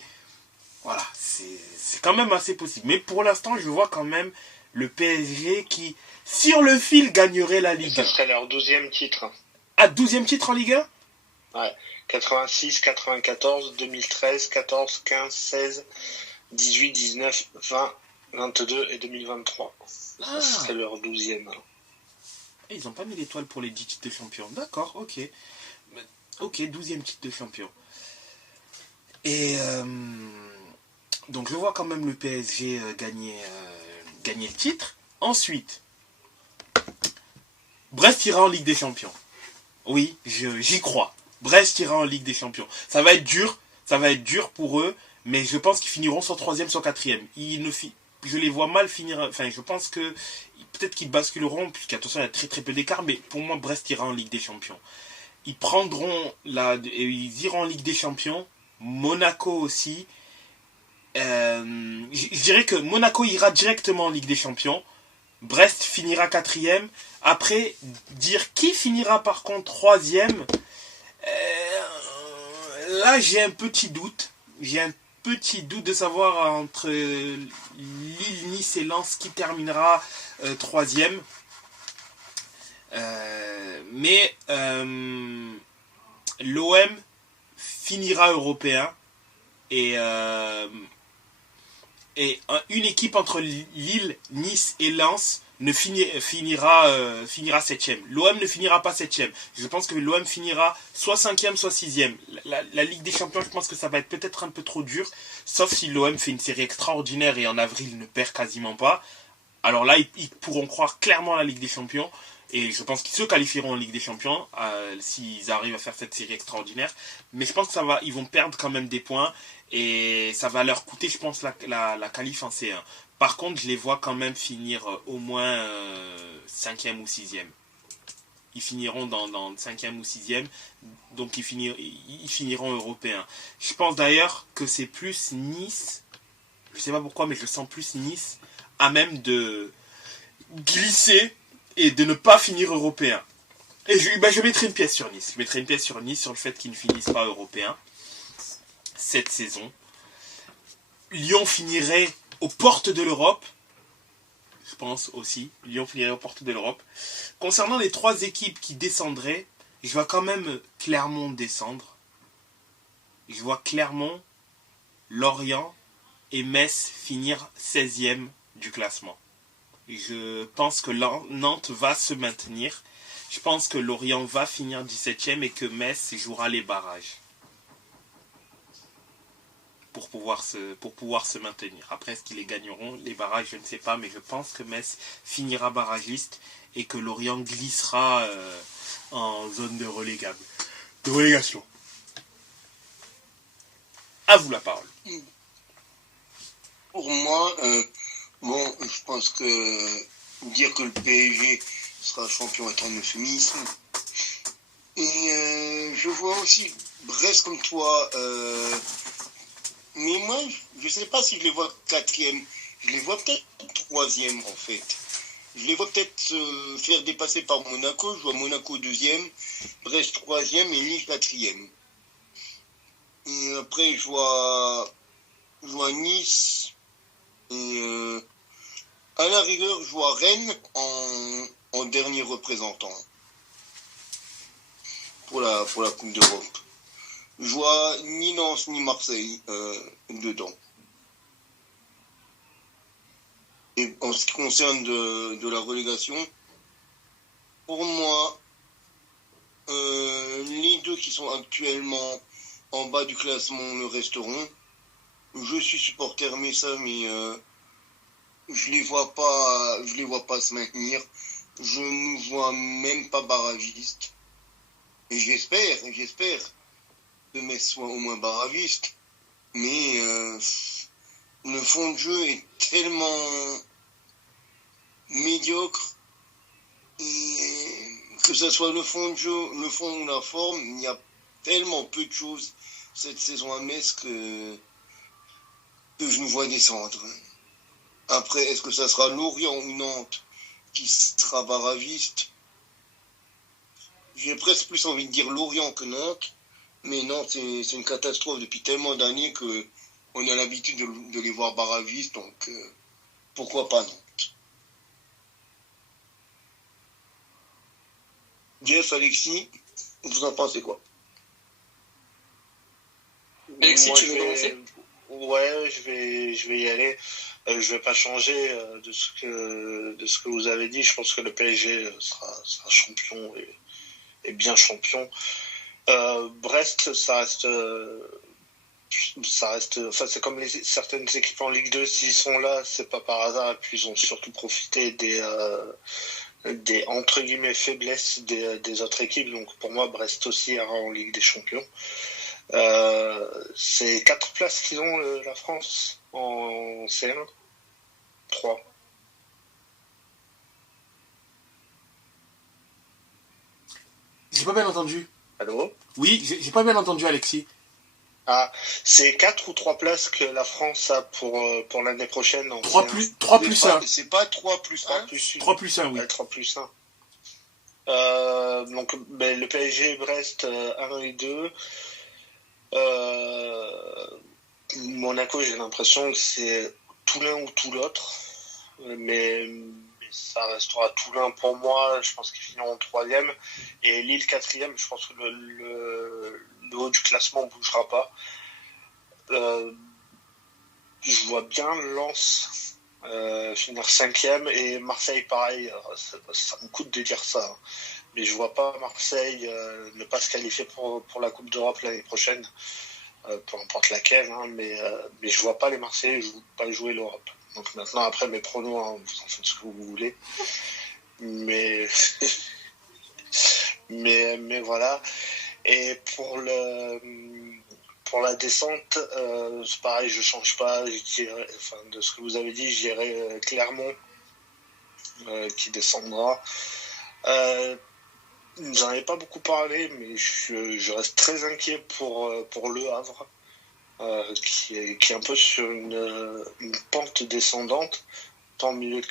voilà, c'est quand même assez possible. Mais pour l'instant, je vois quand même le PSG qui, sur le fil, gagnerait la Ligue 1. Ça serait leur 12e titre. Ah, 12e titre en Ligue 1 ? Ouais. 86, 94, 2013, 14, 15, 16, 18, 19, 20, 22 et 2023. Ça serait leur 12e. Et ils n'ont pas mis l'étoile pour les 10 titres de champion. D'accord, ok. Ok, 12e titre de champion. Et donc je vois quand même le PSG gagner le titre. Ensuite, Brest ira en Ligue des Champions. Oui, j'y crois. Brest ira en Ligue des Champions. Ça va être dur pour eux, mais je pense qu'ils finiront soit 3e, soit 4e. Je les vois mal finir. Enfin, je pense que peut-être qu'ils basculeront, puisqu'attention, il y a très très peu d'écart, mais pour moi, Brest ira en Ligue des Champions. Ils iront en Ligue des Champions. Monaco aussi. Je dirais que Monaco ira directement en Ligue des Champions. Brest finira 4e. Après, dire qui finira par contre 3e, là j'ai un petit doute. J'ai un petit doute de savoir entre Lille, Nice et Lens qui terminera 3e. Mais l'OM finira européen et une équipe entre Lille, Nice et Lens finira 7e. L'OM ne finira pas 7e. Je pense que l'OM finira soit 5e, soit 6e. La Ligue des Champions, je pense que ça va être peut-être un peu trop dur. Sauf si l'OM fait une série extraordinaire et en avril ne perd quasiment pas. Alors là, ils pourront croire clairement à la Ligue des Champions. Et je pense qu'ils se qualifieront en Ligue des Champions s'ils arrivent à faire cette série extraordinaire. Mais je pense que ils vont perdre quand même des points. Et ça va leur coûter, je pense, la qualif en C1. Par contre, je les vois quand même finir au moins 5e ou 6e. Ils finiront dans 5e ou 6e. Donc ils finiront européens. Je pense d'ailleurs que c'est plus Nice. Je ne sais pas pourquoi, mais je sens plus Nice à même de glisser et de ne pas finir européen. Et je mettrai une pièce sur Nice. Je mettrai une pièce sur Nice sur le fait qu'ils ne finissent pas européens cette saison. Lyon finirait aux portes de l'Europe. Je pense aussi. Lyon finirait aux portes de l'Europe. Concernant les 3 équipes qui descendraient, je vois quand même Clermont descendre. Je vois Clermont, Lorient et Metz finir 16e du classement. Je pense que Nantes va se maintenir. Je pense que Lorient va finir 17e et que Metz jouera les barrages. pour pouvoir se maintenir. Après, est-ce qu'ils les gagneront? Les barrages, je ne sais pas, mais je pense que Metz finira barragiste et que Lorient glissera en zone de relégation. À vous la parole. Pour moi, je pense que dire que le PSG sera champion est un euphémisme. Et je vois aussi Brest comme toi, mais moi, je sais pas si je les vois quatrième. Je les vois peut-être troisième, en fait. Je les vois peut-être se faire dépasser par Monaco. Je vois Monaco deuxième, Brest troisième et Lille quatrième. Et après, je vois Nice. Et à la rigueur, je vois Rennes en dernier représentant pour la Coupe d'Europe. Je vois ni Lens ni Marseille dedans. Et en ce qui concerne de la relégation, pour moi, les deux qui sont actuellement en bas du classement le resteront. Je suis supporter Messa, mais je les vois pas se maintenir. Je ne vois même pas barragiste. Et j'espère que Metz soit au moins barragiste. Mais le fond de jeu est tellement médiocre. Et que ce soit le fond de jeu, le fond ou la forme, il y a tellement peu de choses cette saison à Metz que je nous vois descendre. Après, est-ce que ça sera Lorient ou Nantes qui sera barragiste? J'ai presque plus envie de dire Lorient que Nantes, mais Nantes, c'est une catastrophe depuis tellement d'années qu'on a l'habitude de les voir barragistes, donc pourquoi pas Nantes? Jeff, Alexis, vous en pensez quoi? Alexis, tu veux commencer? Ouais, je vais y aller. Je vais pas changer de ce que vous avez dit. Je pense que le PSG sera champion et bien champion. Brest, ça reste. Enfin, c'est comme certaines équipes en Ligue 2. S'ils sont là, c'est pas par hasard. Et puis ils ont surtout profité des entre guillemets faiblesses des autres équipes. Donc pour moi, Brest aussi ira en Ligue des Champions. C'est 4 places qu'ils ont, la France, en C1. 3. J'ai pas bien entendu. Allô? Oui, j'ai pas bien entendu, Alexis. Ah, c'est 4 ou 3 places que la France a pour l'année prochaine. En 3 plus 1. C'est pas 3 plus 1? 3 plus 1, oui. Ouais, 3 plus 1. Donc, le PSG et Brest 1 et 2. Monaco, j'ai l'impression que c'est tout l'un ou tout l'autre. Mais ça restera tout l'un pour moi. Je pense qu'ils finiront 3e. Et Lille 4e, je pense que le haut du classement ne bougera pas. Je vois bien Lens finir 5e et Marseille pareil. Ça me coûte de dire ça. Mais je vois pas Marseille ne pas se qualifier pour la Coupe d'Europe l'année prochaine. Peu importe laquelle. Mais je vois pas les Marseillais pas jouer l'Europe. Donc maintenant, après mes pronos, vous en faites ce que vous voulez. Mais voilà. Et pour la descente, c'est pareil, je change pas. De ce que vous avez dit, je dirais Clermont qui descendra. J'en avais pas beaucoup parlé, mais je reste très inquiet pour Le Havre. Qui est un peu sur une pente descendante. En milieu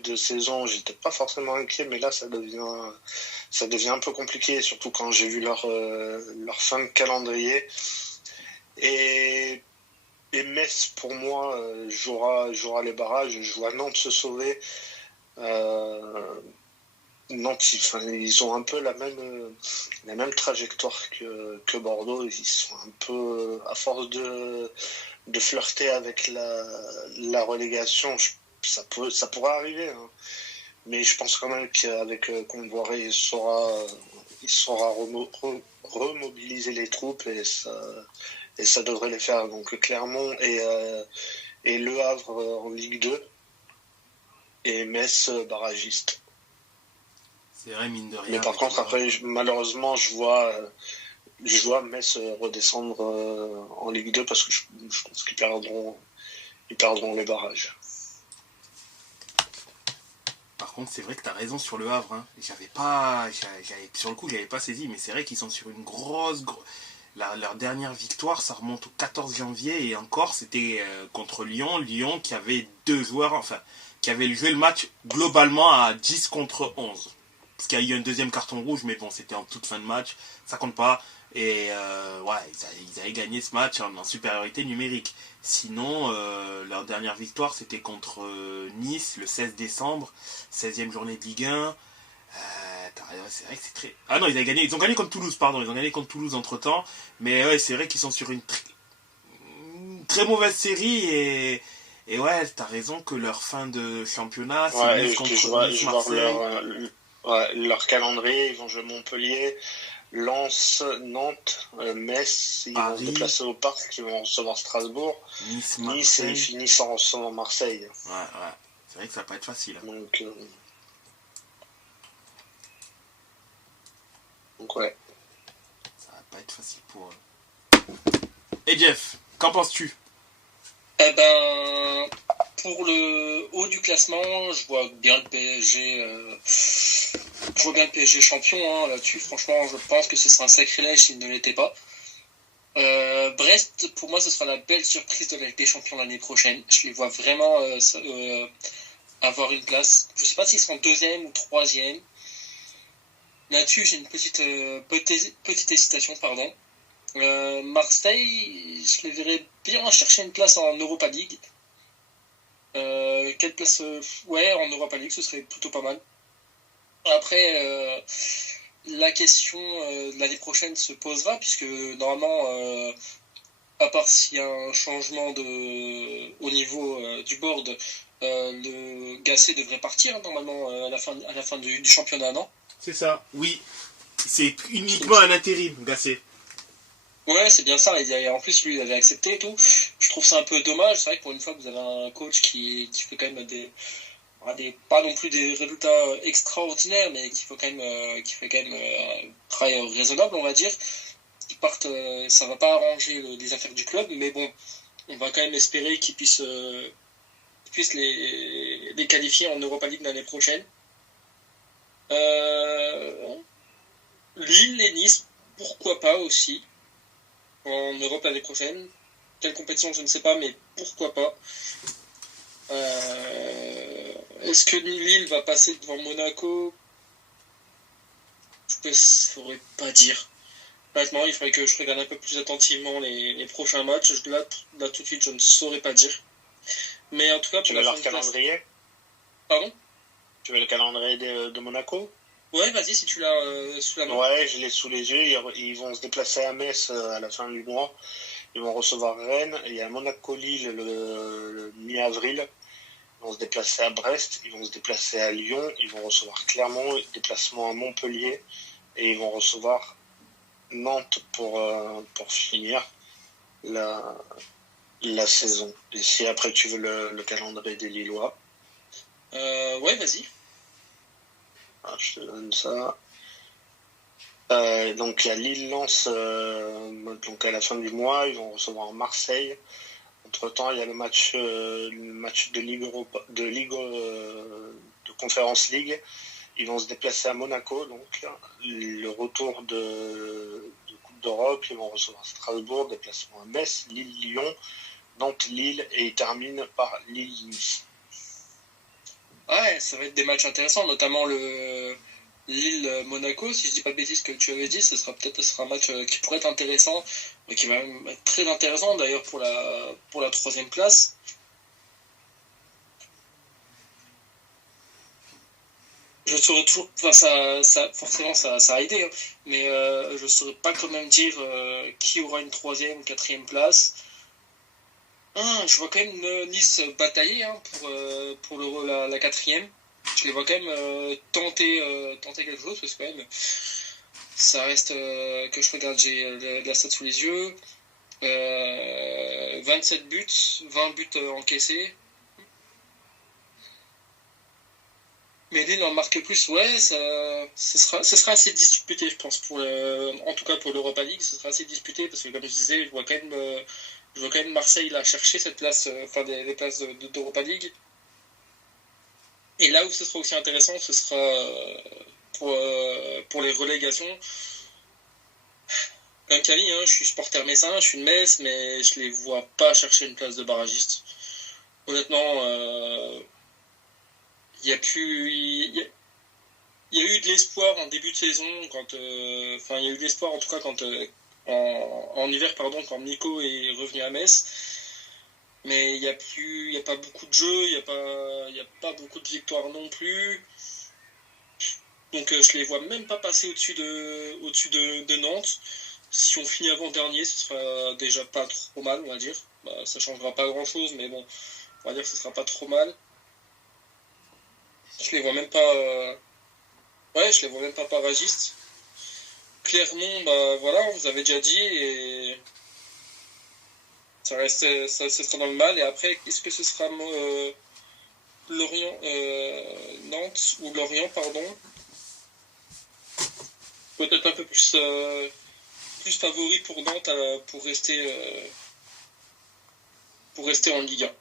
de saison, j'étais pas forcément inquiet, mais là ça devient un peu compliqué, surtout quand j'ai vu leur fin de calendrier. Et Metz, pour moi, jouera les barrages. Je vois Nantes se sauver. Nantes, ils ont un peu la même trajectoire que Bordeaux. Ils sont un peu, à force de flirter avec la relégation, ça pourrait arriver. Mais je pense quand même qu'avec Comboiré, il saura remobiliser les troupes et Et ça devrait les faire. Donc Clermont et Le Havre en Ligue 2. Et Metz barragiste. C'est vrai, mine de rien. Mais par contre, après, malheureusement, je vois Metz redescendre en Ligue 2 parce que je pense qu'ils perdront les barrages. Par contre, c'est vrai que tu as raison sur le Havre. Hein. Sur le coup, j'avais pas saisi, mais c'est vrai qu'ils sont sur une grosse. Leur dernière victoire, ça remonte au 14 janvier, et encore, c'était contre Lyon. Lyon qui avait 2 joueurs, enfin, qui avait joué le match globalement à 10 contre 11. Parce qu'il y a eu un deuxième carton rouge, mais bon, c'était en toute fin de match, ça compte pas. Et ils avaient gagné ce match en supériorité numérique. Sinon, leur dernière victoire, c'était contre Nice, le 16 décembre, 16e journée de Ligue 1. C'est vrai que c'est très... Ah non, ils ont gagné contre Toulouse, pardon. Ils ont gagné contre Toulouse entre-temps. Mais ouais, c'est vrai qu'ils sont sur une très mauvaise série. Et ouais, t'as raison que leur fin de championnat, c'est Nice contre Nice, Marseille. Leur calendrier, ils vont jouer Montpellier, Lens, Nantes, Metz, ils vont se déplacer au Parc, ils vont recevoir Strasbourg, Nice et ils finissent en recevant Marseille. Ouais. C'est vrai que ça va pas être facile. Donc ouais. Ça va pas être facile pour eux. Et Jeff, qu'en penses-tu? Eh ben, pour le haut du classement, je vois bien le PSG champion hein, là-dessus. Franchement, je pense que ce sera un sacrilège s'il ne l'était pas. Brest, pour moi, ce sera la belle surprise de la Ligue des Champions l'année prochaine. Je les vois vraiment avoir une place. Je ne sais pas s'ils seront 2e ou 3e. Là-dessus, j'ai une petite hésitation, pardon. Marseille, je les verrais bien chercher une place en Europa League. Quelle place en Europa League, ce serait plutôt pas mal. Après, la question de l'année prochaine se posera, puisque normalement, à part s'il y a un changement au niveau du board, le Gasset devrait partir normalement à la fin du championnat, non? C'est ça, oui. C'est uniquement un intérim, Gasset. Ouais, c'est bien ça. Et en plus, lui, il avait accepté et tout. Je trouve ça un peu dommage. C'est vrai que pour une fois, vous avez un coach qui fait quand même pas non plus des résultats extraordinaires, mais qui fait quand même un travail raisonnable, on va dire. Ils partent, ça va pas arranger les affaires du club, mais bon, on va quand même espérer qu'ils puissent les qualifier en Europa League l'année prochaine. Lille et Nice, pourquoi pas aussi en Europe l'année prochaine. Quelle compétition, je ne sais pas, mais pourquoi pas. Est-ce que Lille va passer devant Monaco? Je ne saurais pas dire. Honnêtement, il faudrait que je regarde un peu plus attentivement les prochains matchs. Là, tout de suite, je ne saurais pas dire. Mais en tout cas, tu veux leur calendrier? Pardon? Tu veux le calendrier de Monaco? Ouais, vas-y, si tu l'as sous la main. Ouais, je l'ai sous les yeux. Ils vont se déplacer à Metz à la fin du mois. Ils vont recevoir Rennes. Il y a Monaco-Lille le mi-avril. Ils vont se déplacer à Brest. Ils vont se déplacer à Lyon. Ils vont recevoir Clermont. Déplacement à Montpellier. Et ils vont recevoir Nantes pour finir la saison. Et si après tu veux le calendrier des Lillois. Ouais, vas-y. Je te donne ça. Donc il y a Lille-Lens donc à la fin du mois, ils vont recevoir Marseille. Entre-temps, il y a le match de Ligue de Conference League. Ils vont se déplacer à Monaco, donc le retour de Coupe d'Europe. Ils vont recevoir Strasbourg, déplacement à Metz, Lille-Lyon, Nantes-Lille, et ils terminent par Lille-Nice. Ouais, ça va être des matchs intéressants, notamment le Lille-Monaco. Si je dis pas de bêtises que tu avais dit, ce sera un match qui pourrait être intéressant, mais qui va même être très intéressant d'ailleurs pour la 3e place. Je saurais toujours, forcément ça a aidé, hein, mais je saurais pas quand même dire qui aura une 3e ou 4e place. Je vois quand même Nice batailler pour la 4e. Je les vois quand même tenter quelque chose, parce que quand même, ça reste que je regarde, j'ai la stat sous les yeux. 27 buts, 20 buts encaissés. Mais Lille en marque plus, ouais, ce sera assez disputé, je pense, en tout cas pour l'Europa League, ce sera assez disputé, parce que comme je disais, je vois quand même Marseille là chercher cette place, enfin des places d'Europa League. Et là où ce sera aussi intéressant, ce sera pour les relégations. Comme Camille, hein, je suis supporter messin, je suis de Metz, mais je les vois pas chercher une place de barragiste. Honnêtement, il y a eu de l'espoir en début de saison, il y a eu de l'espoir en tout cas en hiver, pardon, quand Nico est revenu à Metz. Mais il y a pas beaucoup de jeux, il y a pas beaucoup de victoires non plus. Donc je les vois même pas passer au-dessus de Nantes. Si on finit avant-dernier, ce sera déjà pas trop mal, on va dire. Ça changera pas grand-chose, mais bon, on va dire que ce sera pas trop mal. Je les vois même pas. Je les vois même pas barragistes. Clermont, voilà, on vous avait déjà dit, et ça sera dans le mal. Et après, est-ce que ce sera Lorient, Nantes ou Lorient, pardon. Peut-être un peu plus favori pour Nantes pour rester en Ligue 1.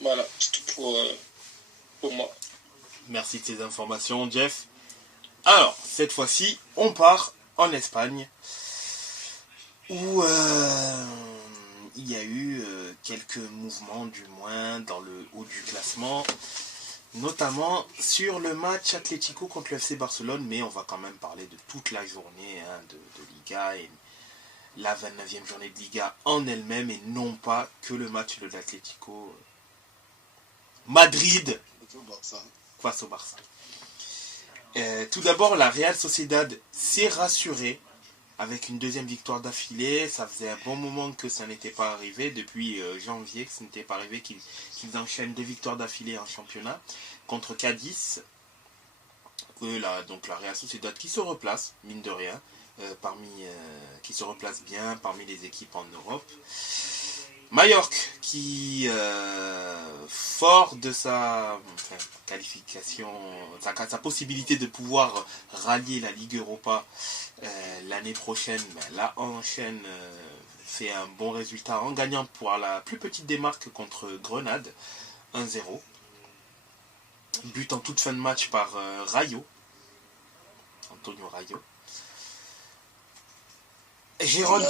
Voilà, c'est tout pour moi. Merci de ces informations, Jeff. Alors, cette fois-ci, on part en Espagne, où il y a eu quelques mouvements, du moins, dans le haut du classement, notamment sur le match Atlético contre le FC Barcelone, mais on va quand même parler de toute la journée de Liga et la 29e journée de Liga en elle-même, et non pas que le match de l'Atlético Madrid face au Barça. Tout d'abord, la Real Sociedad s'est rassurée avec une deuxième victoire d'affilée. Ça faisait un bon moment que ça n'était pas arrivé, depuis janvier que ça n'était pas arrivé qu'ils enchaînent 2 victoires d'affilée en championnat contre Cadiz. Donc la Real Sociedad qui se replace, mine de rien, qui se replace bien parmi les équipes en Europe. Majorque qui, fort de sa qualification, sa possibilité de pouvoir rallier la Ligue Europa l'année prochaine, là enchaîne, fait un bon résultat en gagnant pour la plus petite des marques contre Grenade, 1-0. But en toute fin de match par Antonio Rayo. Gérone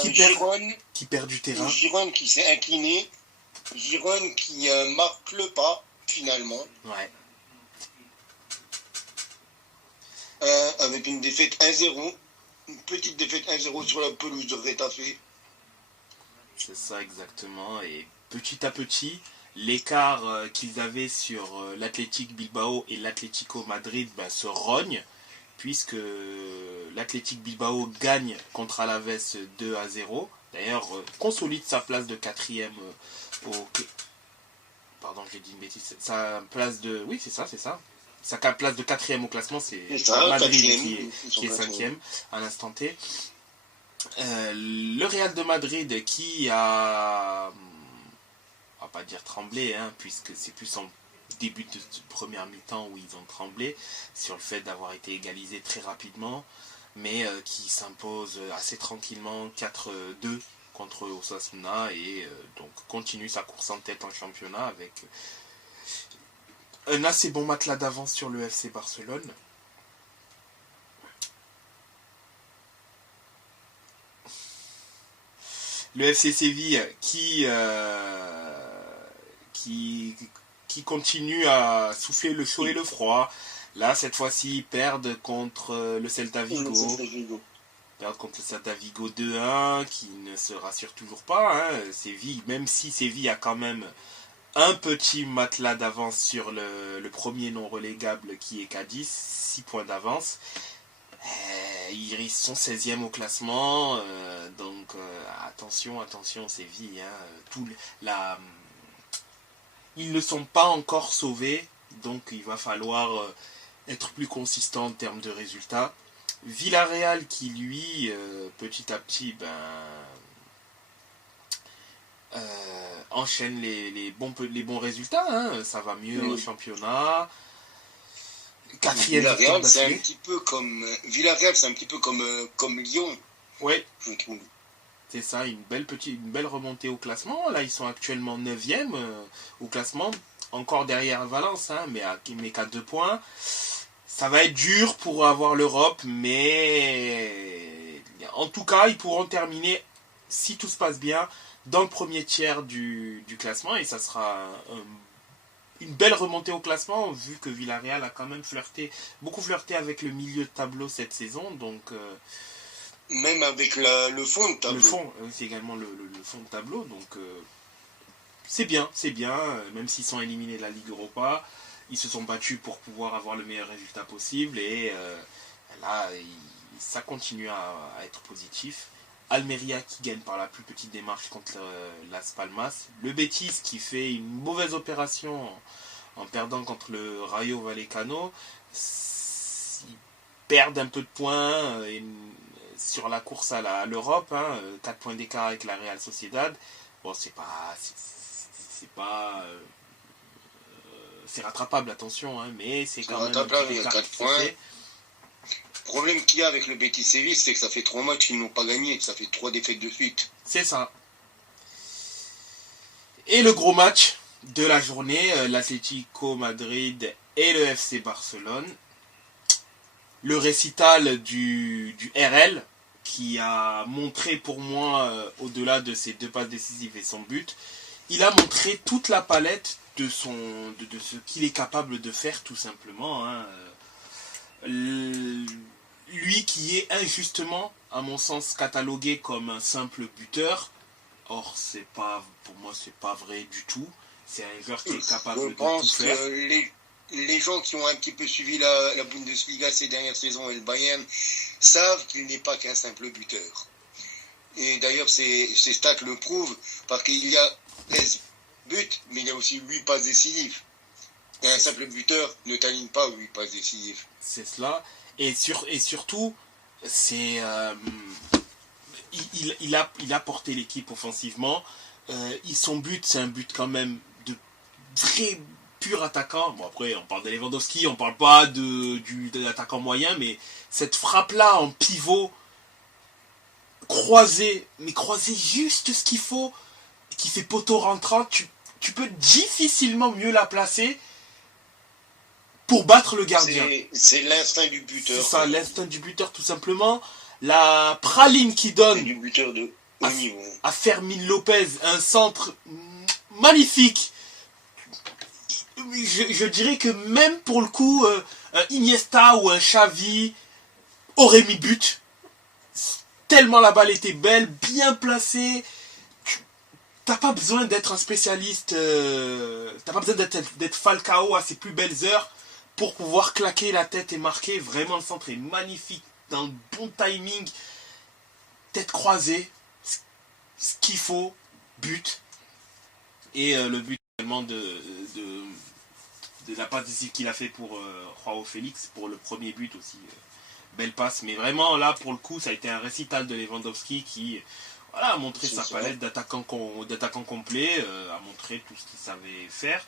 qui perd du terrain. Gérone qui s'est incliné. Gérone qui marque le pas, finalement. Ouais. Avec une défaite 1-0. Une petite défaite 1-0 sur la pelouse de Retafe. C'est ça exactement. Et petit à petit, l'écart qu'ils avaient sur l'Athletic Bilbao et l'Atlético Madrid se rogne, puisque l'Athletic Bilbao gagne contre Alaves 2-0. D'ailleurs, consolide sa place de 4e Pardon, j'ai dit une bêtise. Sa place de... Oui, c'est ça. Sa place de 4e au classement, c'est Madrid qui est 5e à l'instant T. Le Real de Madrid qui a... On va pas dire tremblé, puisque c'est plus en début de première mi-temps où ils ont tremblé sur le fait d'avoir été égalisés très rapidement, mais qui s'impose assez tranquillement 4-2 contre Osasuna, et donc continue sa course en tête en championnat avec un assez bon matelas d'avance sur le FC Barcelone. Le FC Séville qui continue à souffler le chaud et le froid. Là, cette fois-ci, ils perdent contre le Celta Vigo. Perdent contre le Celta Vigo 2-1, qui ne se rassure toujours pas. Séville, même si Séville a quand même un petit matelas d'avance sur le premier non relégable qui est Cadiz, 6 points d'avance. Ils sont 16e au classement, donc attention Séville. Ils ne sont pas encore sauvés donc il va falloir être plus consistant en termes de résultats. Villarreal qui lui, petit à petit, enchaîne les bons résultats, hein. Ça va mieux au championnat. Villarreal, c'est un petit peu comme Lyon. Oui, je trouve. C'est ça, une belle remontée au classement. Là, ils sont actuellement 9e au classement, encore derrière Valence, hein, mais qu'à 2 points. Ça va être dur pour avoir l'Europe, mais en tout cas, ils pourront terminer, si tout se passe bien, dans le premier tiers du classement, et ça sera une belle remontée au classement, vu que Villarreal a quand même beaucoup flirté avec le milieu de tableau cette saison, donc... même avec le fond de tableau. Le fond, c'est également le fond de tableau, donc c'est bien, même s'ils sont éliminés de la Ligue Europa, ils se sont battus pour pouvoir avoir le meilleur résultat possible, et là, ça continue à être positif. Almeria qui gagne par la plus petite démarche contre Las Palmas. Le Betis qui fait une mauvaise opération en perdant contre le Rayo Vallecano. Ils perdent un peu de points sur la course à l'Europe, hein, 4 points d'écart avec la Real Sociedad. Bon, c'est rattrapable, attention, hein, mais c'est quand même un petit écart 4 points. Le problème qu'il y a avec le Betis Séville, c'est que ça fait 3 matchs qu'ils n'ont pas gagné, ça fait 3 défaites de suite. C'est ça. Et le gros match de la journée, l'Atlético Madrid et le FC Barcelone. Le récital du RL, qui a montré pour moi, au-delà de ses 2 passes décisives et son but, il a montré toute la palette de ce qu'il est capable de faire, tout simplement, hein. Lui qui est injustement, à mon sens, catalogué comme un simple buteur. Or, pour moi, c'est pas vrai du tout. C'est un joueur qui est capable de tout faire. Les gens qui ont un petit peu suivi la Bundesliga ces dernières saisons et le Bayern savent qu'il n'est pas qu'un simple buteur. Et d'ailleurs, ces stats le prouvent, parce qu'il y a 13 buts, mais il y a aussi 8 passes décisives. Et un simple buteur ne t'aligne pas 8 passes décisives. C'est cela. Et surtout, c'est il a porté l'équipe offensivement. Son but, c'est un but quand même de vrai pur attaquant. Bon, après, on parle de Lewandowski, on parle pas de l'attaquant moyen, mais cette frappe-là en pivot, croisée juste ce qu'il faut, qui fait poteau rentrant, tu peux difficilement mieux la placer pour battre le gardien. C'est l'instinct du buteur. C'est ça, l'instinct du buteur, tout simplement. La praline qui donne du buteur de haut niveau à Fermín López, un centre magnifique. Je dirais que même pour le coup, un Iniesta ou un Xavi aurait mis but. Tellement la balle était belle, bien placée. T'as pas besoin d'être un spécialiste, t'as pas besoin d'être Falcao à ses plus belles heures pour pouvoir claquer la tête et marquer. Vraiment, le centre est magnifique, dans le bon timing, tête croisée, ce qu'il faut, but. Et le but également de la passe décisive qu'il a fait pour Joao Félix, pour le premier but aussi. Belle passe, mais vraiment là, pour le coup, ça a été un récital de Lewandowski qui... Voilà, a montré sa palette d'attaquant complet, a montré tout ce qu'il savait faire.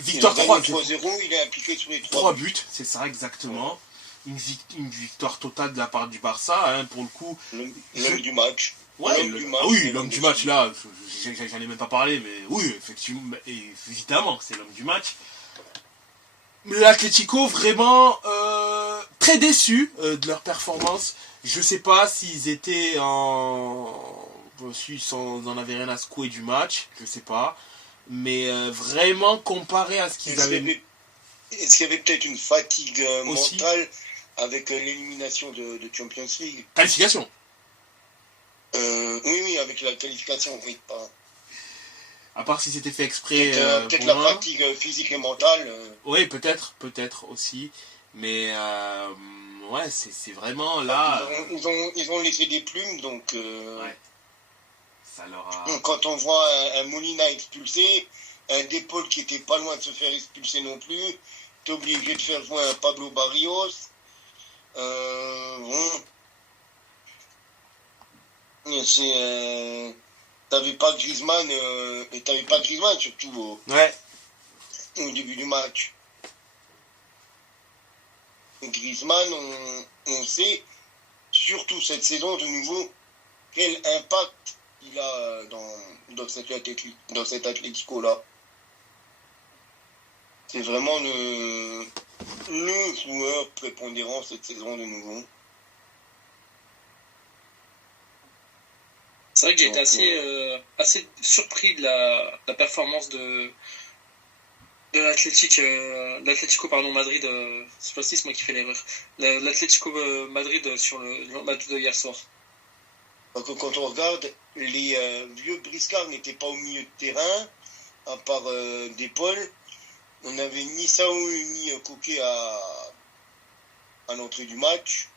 Victoire 3-0, il est impliqué sur les 3 buts, c'est ça exactement. Une victoire totale de la part du Barça, hein, pour le coup. L'homme du match. Ouais, l'homme du match là, j'en ai même pas parlé, mais oui, effectivement, évidemment, c'est l'homme du match. L'Atlético, vraiment très déçu de leur performance. Je sais pas s'ils étaient en avaient rien à secouer du match, je sais pas. Mais vraiment comparé à ce qu'ils avaient... Est-ce qu'il y avait peut-être une fatigue mentale avec l'élimination de Champions League? Qualification. Oui, avec la qualification, oui. À part si c'était fait exprès. Peut-être la fatigue physique et mentale. Oui, peut-être aussi. Mais ouais, c'est vraiment là. Ils ont laissé des plumes, donc. Ouais. Ça leur a... Quand on voit un Molina expulsé, un Depol qui était pas loin de se faire expulser non plus. T'es obligé de faire jouer un Pablo Barrios. Bon. C'est... T'avais pas Griezmann, et t'avais pas Griezmann surtout au début du match. Et Griezmann, on sait, surtout cette saison de nouveau, quel impact il a dans cet Atlético-là. C'est vraiment le joueur prépondérant cette saison de nouveau. C'est vrai que j'ai été assez surpris de la performance de l'Atlético Madrid. C'est pas si c'est moi qui fais l'erreur. L'Atlético Madrid sur le match de hier soir. Donc, quand on regarde, les vieux briscards n'étaient pas au milieu de terrain, à part Depol. On n'avait ni Saúl ni Koké à l'entrée du match.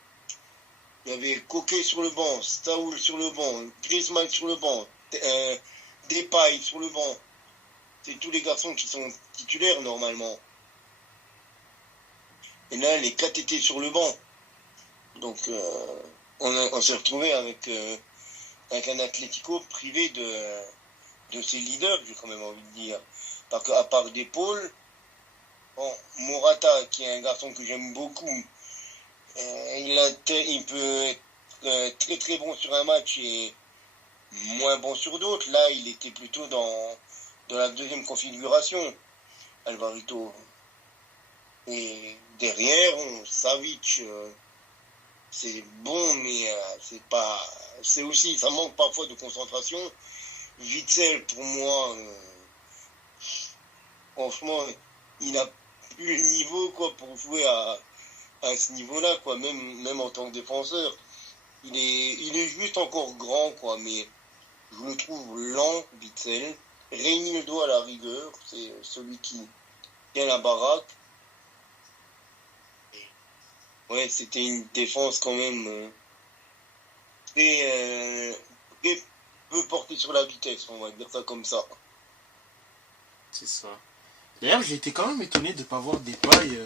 Il y avait Koké sur le banc, Saúl sur le banc, Griezmann sur le banc, Depay sur le banc. C'est tous les garçons qui sont titulaires normalement. Et là, les 4 étaient sur le banc. Donc, on s'est retrouvé avec un Atlético privé de ses leaders, j'ai quand même envie de dire. Parce qu'à part Depol, Morata, qui est un garçon que j'aime beaucoup, il peut être très très bon sur un match et moins bon sur d'autres. Là, il était plutôt dans la deuxième configuration, Alvarito. Et derrière, Savic, c'est bon, mais c'est aussi, ça manque parfois de concentration. Witsel, pour moi, franchement, il n'a plus le niveau quoi pour jouer à ce niveau-là, quoi, même en tant que défenseur. Il est juste encore grand, quoi, mais je le trouve lent, Witsel. Reinildo à la rigueur, c'est celui qui tient la baraque. Ouais, c'était une défense quand même très peu portée sur la vitesse, on va dire ça comme ça. C'est ça. D'ailleurs, j'ai été quand même étonné de ne pas voir Depay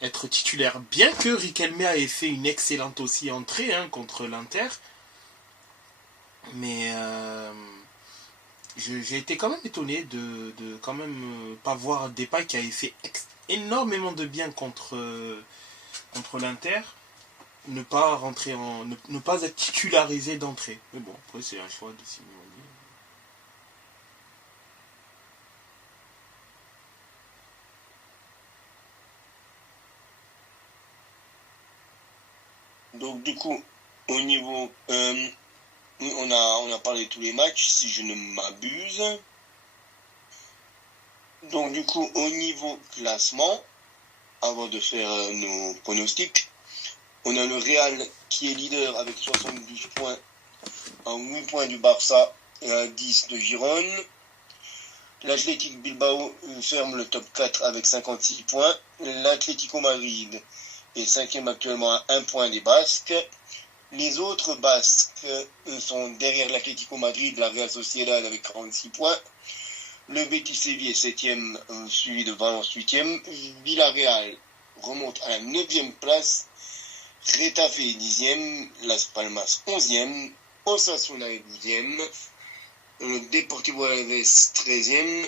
être titulaire. Bien que Riquelme ait fait une excellente aussi entrée contre l'Inter. Mais j'ai été quand même étonné de quand même pas voir Depay qui avait fait énormément de bien contre l'Inter. Ne pas rentrer ne pas être titularisé d'entrée. Mais bon, après c'est un choix de Simeone. Donc du coup, au niveau, on a parlé de tous les matchs, si je ne m'abuse. Donc du coup, au niveau classement, avant de faire nos pronostics, on a le Real qui est leader avec 72 points, à 8 points du Barça et à 10 de Girone. L'Athletic Bilbao ferme le top 4 avec 56 points. L'Atlético Madrid est 5e actuellement à 1 point des Basques. Les autres Basques sont derrière l'Atlético Madrid, la Real Sociedad avec 46 points. Le Betis Séville est 7e, suivi de Valence 8e. Villarreal remonte à la 9e place. Retafe est 10e. Las Palmas 11e. Osasuna est 12e. Deportivo Alaves 13e.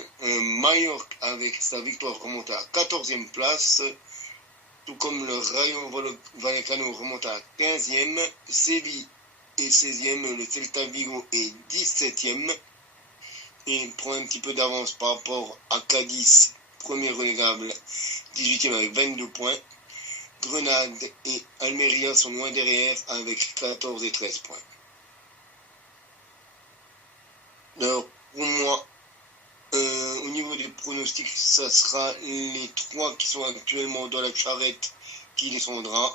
Mallorca avec sa victoire remonte à 14e place. Tout comme le Rayo Vallecano remonte à 15e. Séville est 16e. Le Celta Vigo est 17e. Et prend un petit peu d'avance par rapport à Cadiz, premier relégable, 18e avec 22 points. Grenade et Almeria sont loin derrière avec 14 et 13 points. Alors, pour moi, au niveau des pronostics, ça sera les 3 qui sont actuellement dans la charrette qui descendront.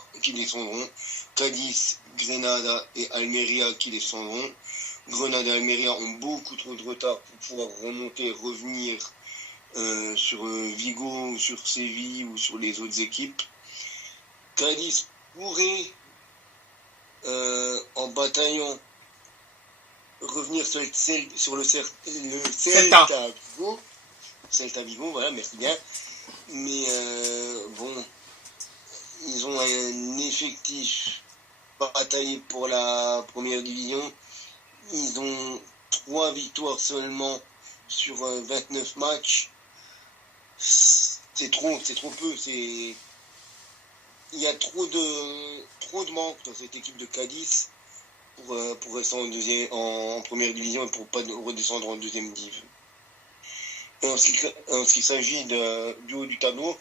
Cadiz, Grenada et Almeria qui descendront. Grenade et Almeria ont beaucoup trop de retard pour pouvoir remonter, revenir sur Vigo, ou sur Séville ou sur les autres équipes. Cadiz pourrait, en bataillant, revenir sur le Celta Vigo. Celta Vigo, voilà, merci bien. Mais bon, ils ont un effectif bataillé pour la première division. Ils ont 3 victoires seulement sur 29 matchs. C'est trop peu. Il y a trop de manque dans cette équipe de Cadiz pour rester en première division et pour pas redescendre en deuxième div. Et en ce qui s'agit du haut du tableau,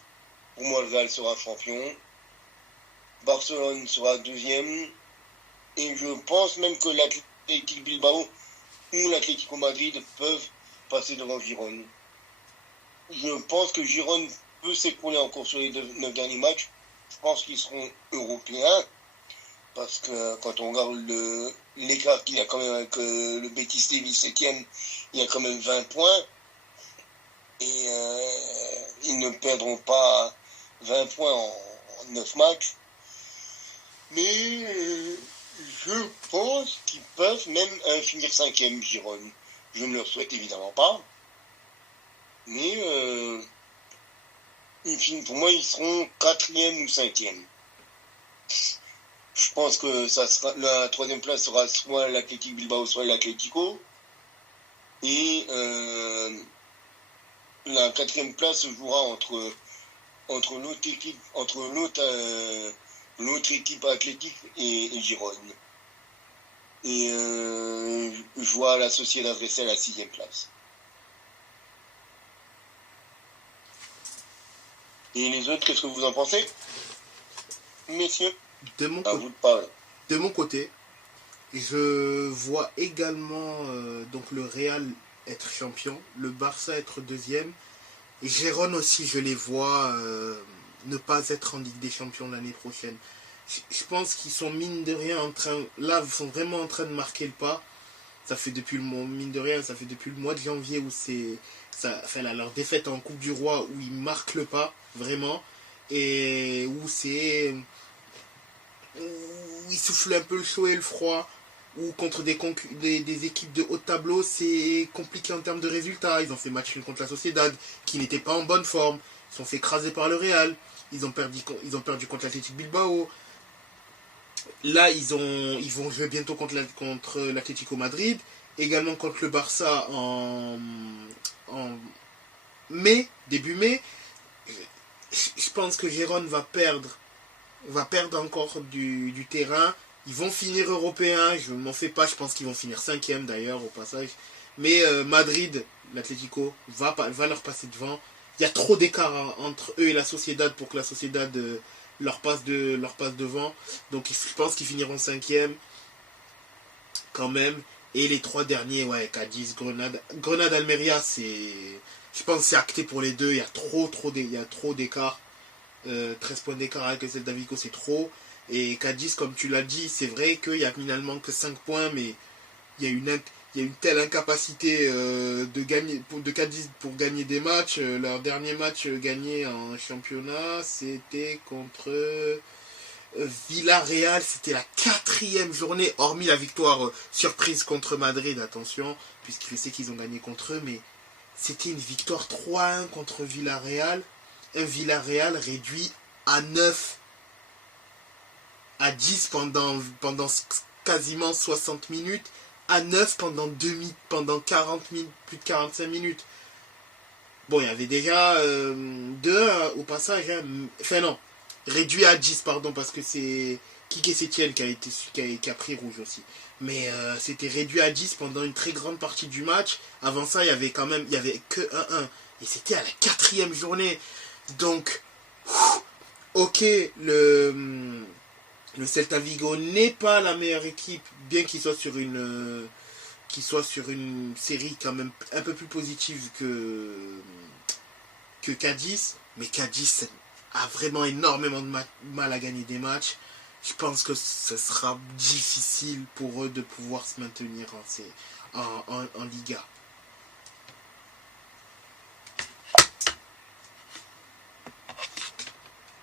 pour moi, le Real sera champion. Barcelone sera deuxième. Et je pense même que l'Athletic Bilbao ou l'Atlético Madrid peuvent passer devant Girone. Je pense que Girone peut s'écrouler encore sur les 9 derniers matchs. Je pense qu'ils seront européens. Parce que quand on regarde l'écart qu'il y a quand même avec le Betis Séville 7e, il y a quand même 20 points. Et ils ne perdront pas 20 points en 9 matchs. Mais je pense qu'ils peuvent même finir 5e, Girone. Je ne leur souhaite évidemment pas. Mais pour moi, ils seront 4e ou 5e. Je pense que la 3e place sera soit l'Athletic Bilbao, soit l'Atlético. Et la 4e place se jouera entre l'autre équipe athlétique et Girone. Et je vois la Sociedad rester à la 6e place. Et les autres, qu'est-ce que vous en pensez, messieurs? De mon côté, je vois également donc le Real être champion, le Barça être deuxième, et Gérone aussi, je les vois ne pas être en Ligue des Champions l'année prochaine. Je pense qu'ils sont mine de rien ils sont vraiment en train de marquer le pas. Ça fait depuis le mois de janvier où leur défaite en Coupe du Roi où ils marquent le pas vraiment et où ils soufflent un peu le chaud et le froid, ou contre des équipes de haut tableau, c'est compliqué en termes de résultats. Ils ont fait match nul contre la Sociedad, qui n'était pas en bonne forme. Ils sont fait écraser par le Real. Ils ont perdu contre l'Athletic Bilbao. Là, ils vont jouer bientôt contre l'Atlético Madrid. Également contre le Barça en début mai. Je pense que Gérone va perdre encore du terrain. Ils vont finir européens, je ne m'en fais pas, je pense qu'ils vont finir 5e d'ailleurs au passage. Mais Madrid, l'Atlético, va leur passer devant. Il y a trop d'écart entre eux et la Sociedad pour que la Sociedad leur passe devant. Donc je pense qu'ils finiront 5e quand même. Et les 3 derniers, Cadiz, Grenade, Almeria, je pense que c'est acté pour les deux. Il y a trop d'écart. 13 points d'écart avec le Celta Vigo, c'est trop. Et Cadiz, comme tu l'as dit, c'est vrai qu'il y a finalement que 5 points, mais il y a une telle incapacité de Cadiz pour gagner des matchs. Leur dernier match gagné en championnat, c'était contre Villarreal. C'était la 4e journée, hormis la victoire surprise contre Madrid, attention, puisque je sais qu'ils ont gagné contre eux, mais c'était une victoire 3-1 contre Villarreal. Un Villarreal réduit à 9, à 10 pendant quasiment 60 minutes, à 9 pendant 40 minutes, plus de 45 minutes. Bon, il y avait déjà 2 au passage, enfin non, réduit à 10, pardon, parce que c'est Quique Sétienne qui a pris rouge aussi. Mais c'était réduit à 10 pendant une très grande partie du match. Avant ça, il y avait que 1-1. Et c'était à la 4e journée. Donc, ok, le Celta Vigo n'est pas la meilleure équipe, bien qu'il soit sur une série quand même un peu plus positive que Cadiz. Mais Cadiz a vraiment énormément de mal à gagner des matchs. Je pense que ce sera difficile pour eux de pouvoir se maintenir en Liga.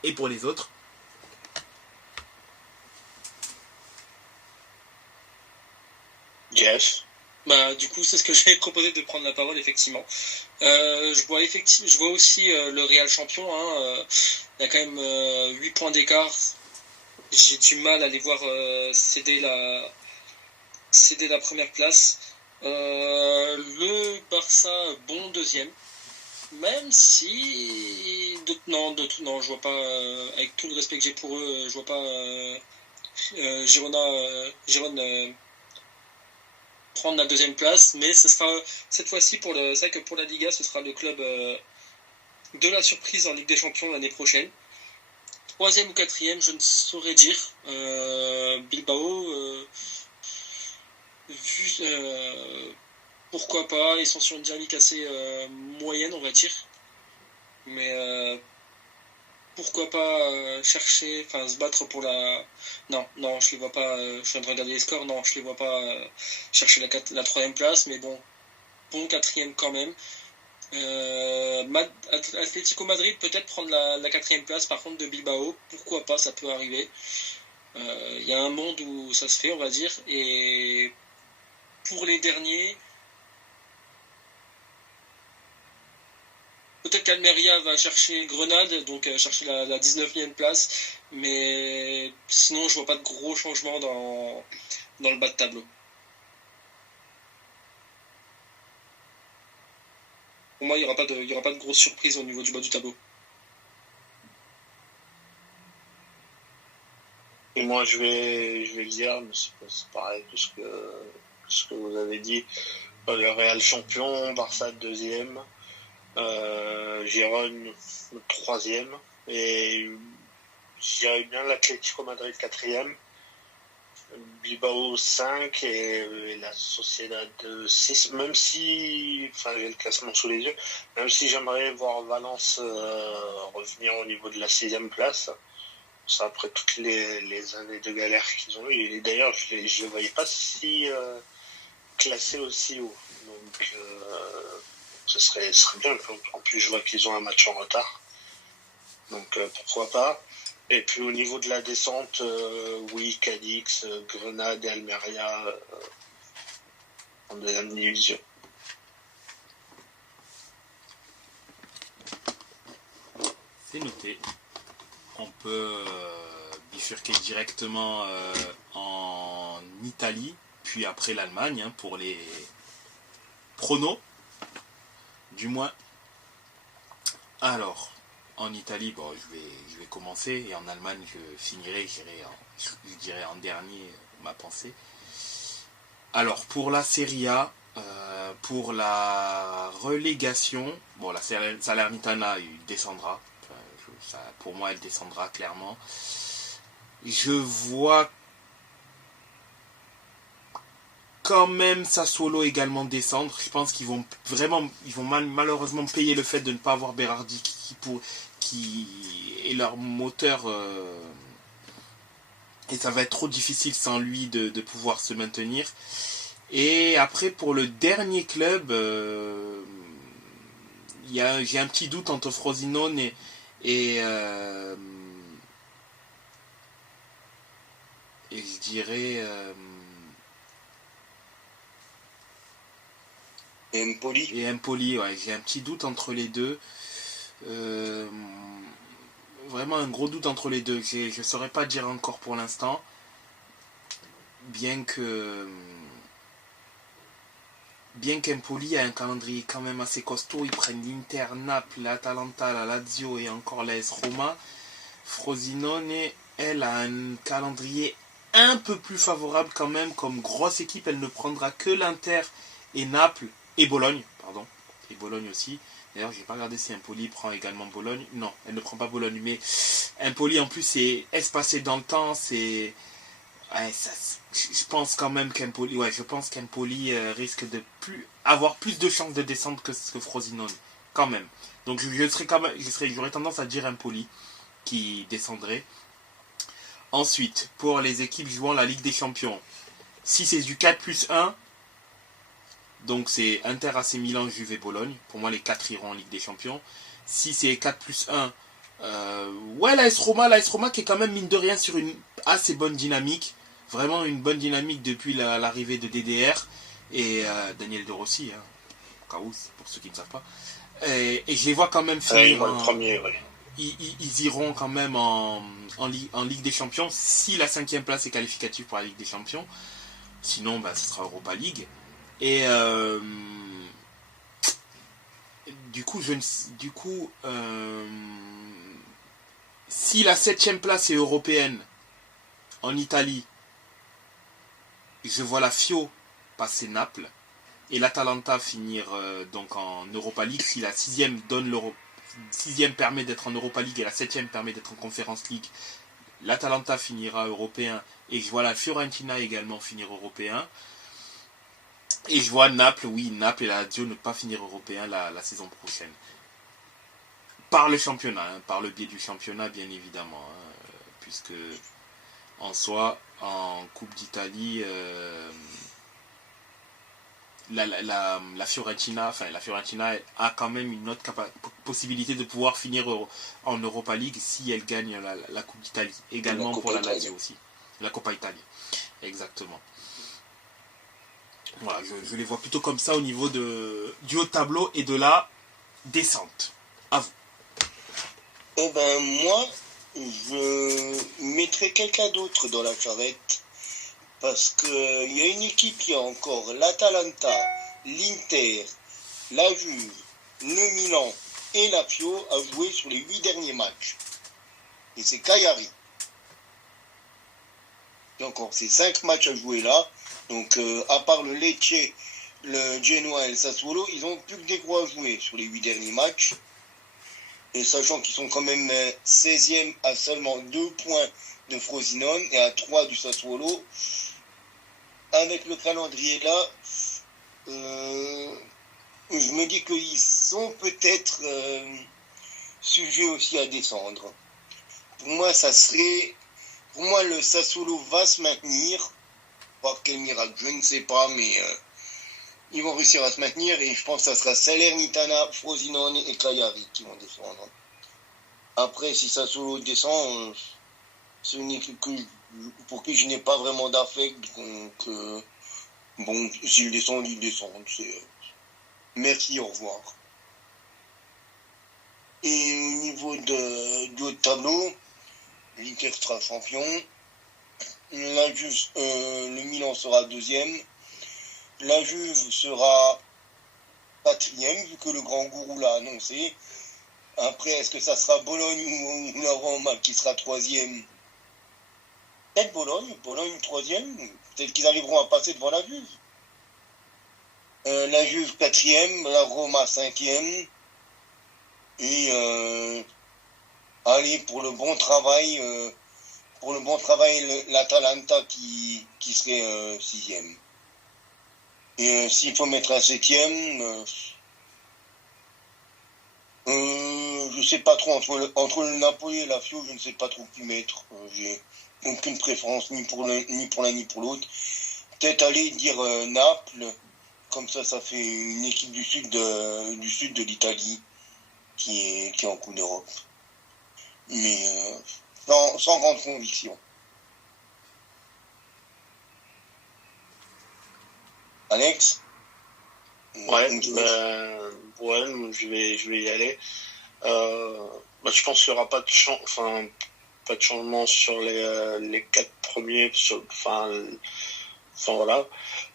Et pour les autres, Jeff, Bah, du coup, c'est ce que j'avais proposé de prendre la parole, effectivement. Je vois aussi le Real champion. Hein, il y a quand même 8 points d'écart. J'ai du mal à les voir céder la première place. Le Barça, bon deuxième. Même si... non, je vois pas... avec tout le respect que j'ai pour eux, je vois pas Girona prendre la deuxième place. Mais ce sera cette fois-ci, c'est vrai que pour la Liga, ce sera le club de la surprise en Ligue des Champions l'année prochaine. Troisième ou quatrième, je ne saurais dire. Bilbao, pourquoi pas, ils sont sur une dynamique assez moyenne, on va dire. Mais pourquoi pas se battre pour la... Non, je les vois pas, je viens de regarder les scores, non, je les vois pas chercher la troisième place, mais bon quatrième quand même. Atlético Madrid peut-être prendre la quatrième place par contre de Bilbao, pourquoi pas, ça peut arriver. Il y a un monde où ça se fait, on va dire. Et pour les derniers, peut-être qu'Almeria va chercher Grenade, donc chercher la 19e place, mais sinon je vois pas de gros changements dans le bas de tableau. Pour moi, il n'y aura pas de grosse surprise au niveau du bas du tableau. Et moi, je vais le dire, mais c'est pareil que ce que vous avez dit. Le Real champion, Barça deuxième, Gérone troisième, et je dirais bien l'Atlético Madrid quatrième, Bilbao 5 et la Sociedad 6, même si, j'ai le classement sous les yeux, même si j'aimerais voir Valence revenir au niveau de la 6e place. Ça, après toutes les années de galère qu'ils ont eu. Et d'ailleurs, je ne voyais pas si classés aussi haut. Donc, ce serait bien. En plus, je vois qu'ils ont un match en retard. Donc, pourquoi pas. Et puis, au niveau de la descente, oui, Cadix, Grenade et Almeria en deuxième division. C'est noté. On peut bifurquer directement en Italie, puis après l'Allemagne, hein, pour les pronos, du moins. Alors, en Italie, bon, je vais commencer, et en Allemagne, je finirai, je dirais en dernier ma pensée. Alors, pour la Serie A, pour la relégation, bon, la Salernitana, il descendra. Pour moi, elle descendra clairement. Je vois quand même Sassuolo également descendre. Je pense qu'ils vont malheureusement payer le fait de ne pas avoir Berardi qui est leur moteur. Et ça va être trop difficile sans lui de pouvoir se maintenir. Et après, pour le dernier club, j'ai un petit doute entre Frosinone et je dirais Empoli, ouais, j'ai un petit doute entre les deux, vraiment un gros doute entre les deux. Je saurais pas dire encore pour l'instant, bien qu'Empoli a un calendrier quand même assez costaud. Ils prennent l'Inter, Naples, l'Atalanta, la Lazio et encore l'AS Roma. Frosinone, elle, a un calendrier un peu plus favorable quand même. Comme grosse équipe, elle ne prendra que l'Inter et Naples et Bologne. Et Bologne aussi. D'ailleurs, j'ai pas regardé si Empoli prend également Bologne. Non, elle ne prend pas Bologne. Mais Empoli, en plus, c'est espacé dans le temps. C'est... Ouais, je pense quand même qu'Empoli risque de avoir plus de chances de descendre que Frosinone, quand même. Donc j'aurais tendance à dire Empoli qui descendrait. Ensuite, pour les équipes jouant la Ligue des Champions, si c'est du 4+1, donc c'est Inter, AC Milan, Juve et Bologne. Pour moi, les 4 iront en Ligue des Champions. Si c'est 4+1, l'AS Roma qui est quand même mine de rien sur une assez bonne dynamique. Vraiment une bonne dynamique depuis l'arrivée de DDR. Et Daniel De Rossi, hein, au cas où, pour ceux qui ne savent pas. Et je les vois quand même finir. Le premier, oui. Ils iront quand même en Ligue des Champions si la 5e place est qualificative pour la Ligue des Champions. Sinon, ce sera Europa League. Et si la 7e place est européenne en Italie, je vois la Fio passer Naples et l'Atalanta finir donc en Europa League. Si la 6e donne l'Europe, 6e permet d'être en Europa League et la 7e permet d'être en Conference League, l'Atalanta finira européen et je vois la Fiorentina également finir européen. Et je vois Naples et la Lazio ne pas finir européen la saison prochaine. Par le championnat, hein, par le biais du championnat bien évidemment, hein, puisque en soi, en Coupe d'Italie, la Fiorentina a quand même une autre possibilité de pouvoir finir en Europa League si elle gagne la Coupe d'Italie. Également pour la Lazio aussi. La Coppa Italia. Exactement. Voilà, je les vois plutôt comme ça au niveau du haut de tableau et de la descente. À vous. Eh ben moi, je mettrai quelqu'un d'autre dans la charrette. Parce qu'il y a une équipe qui a encore l'Atalanta, l'Inter, la Juve, le Milan et la Fio à jouer sur les 8 derniers matchs. Et c'est Cagliari. Il y a encore ces 5 matchs à jouer là. Donc à part le Lecce, le Genoa et le Sassuolo, ils n'ont plus que des gros à jouer sur les 8 derniers matchs. Et sachant qu'ils sont quand même 16e à seulement 2 points de Frosinone et à 3 du Sassuolo. Avec le calendrier là, je me dis qu'ils sont peut-être sujets aussi à descendre. Pour moi, le Sassuolo va se maintenir. Par quel miracle, je ne sais pas, mais ils vont réussir à se maintenir et je pense que ça sera Salernitana, Frosinone et Cagliari qui vont descendre. Après, si Sassuolo descend, c'est une équipe pour qui je n'ai pas vraiment d'affect, donc bon, s'ils descendent, ils descendent. Merci, au revoir. Et au niveau du haut de tableau, l'Inter sera champion. Le Milan sera 2e. La Juve sera 4e, vu que le grand gourou l'a annoncé. Après, est-ce que ça sera Bologne ou la Roma qui sera 3e? Peut-être Bologne 3e. Peut-être qu'ils arriveront à passer devant la Juve. La Juve 4e, la Roma 5e. Et allez, pour le bon travail, l'Atalanta qui serait 6e. Et s'il faut mettre un 7e, je sais pas trop, entre le Napoli et la Fio, je ne sais pas trop qui mettre. J'ai aucune préférence ni pour l'un ni pour l'autre. Peut-être aller dire Naples, comme ça fait une équipe du sud de l'Italie qui est en Coupe d'Europe. Mais sans grande conviction. Alex? Ouais, je vais y aller. Je pense qu'il n'y aura pas de changement sur les 4 premiers. Voilà.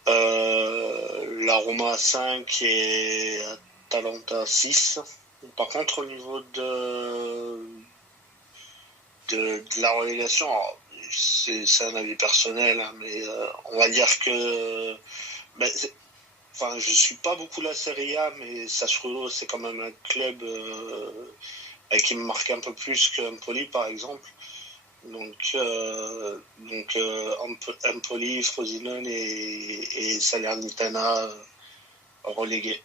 La Roma 5 et Atalanta 6. Par contre, au niveau de la relégation, alors, c'est un avis personnel, hein, mais on va dire que je suis pas beaucoup la Serie A, mais Sassuolo c'est quand même un club qui me marque un peu plus que Empoli par exemple. Donc Empoli, Frosinone et Salernitana relégués.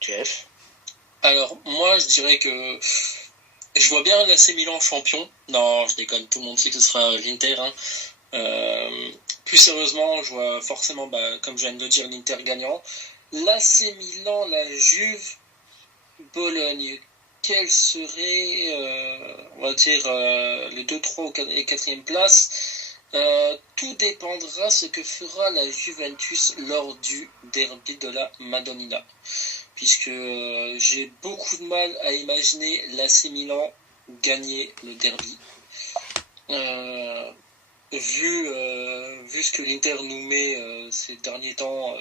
Jeff? Alors, moi, je dirais que je vois bien l'AC Milan champion. Non, je déconne, tout le monde sait que ce sera l'Inter. Hein. Plus sérieusement, je vois forcément, comme je viens de le dire, l'Inter gagnant. L'AC Milan, la Juve, Bologne, quels seraient, on va dire, les 2, 3 et 4e places. Tout dépendra ce que fera la Juventus lors du derby de la Madonnina. Puisque j'ai beaucoup de mal à imaginer l'AC Milan gagner le derby. Vu ce que l'Inter nous met ces derniers temps,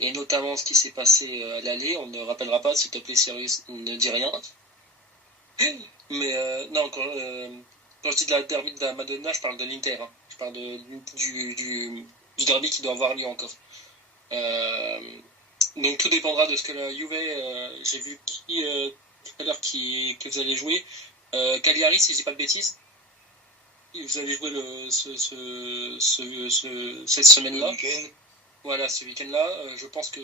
et notamment ce qui s'est passé à l'aller, on ne rappellera pas, s'il te plaît, Sirius, ne dis rien. Mais non, quand je dis de la derby de la Madonna, je parle de l'Inter. Hein. Je parle du derby qui doit avoir lieu encore. Donc tout dépendra de ce que la Juve, j'ai vu tout à l'heure que vous allez jouer. Cagliari, si je dis pas de bêtises. Vous allez jouer cette semaine-là. Voilà, ce week-end-là. Je pense que,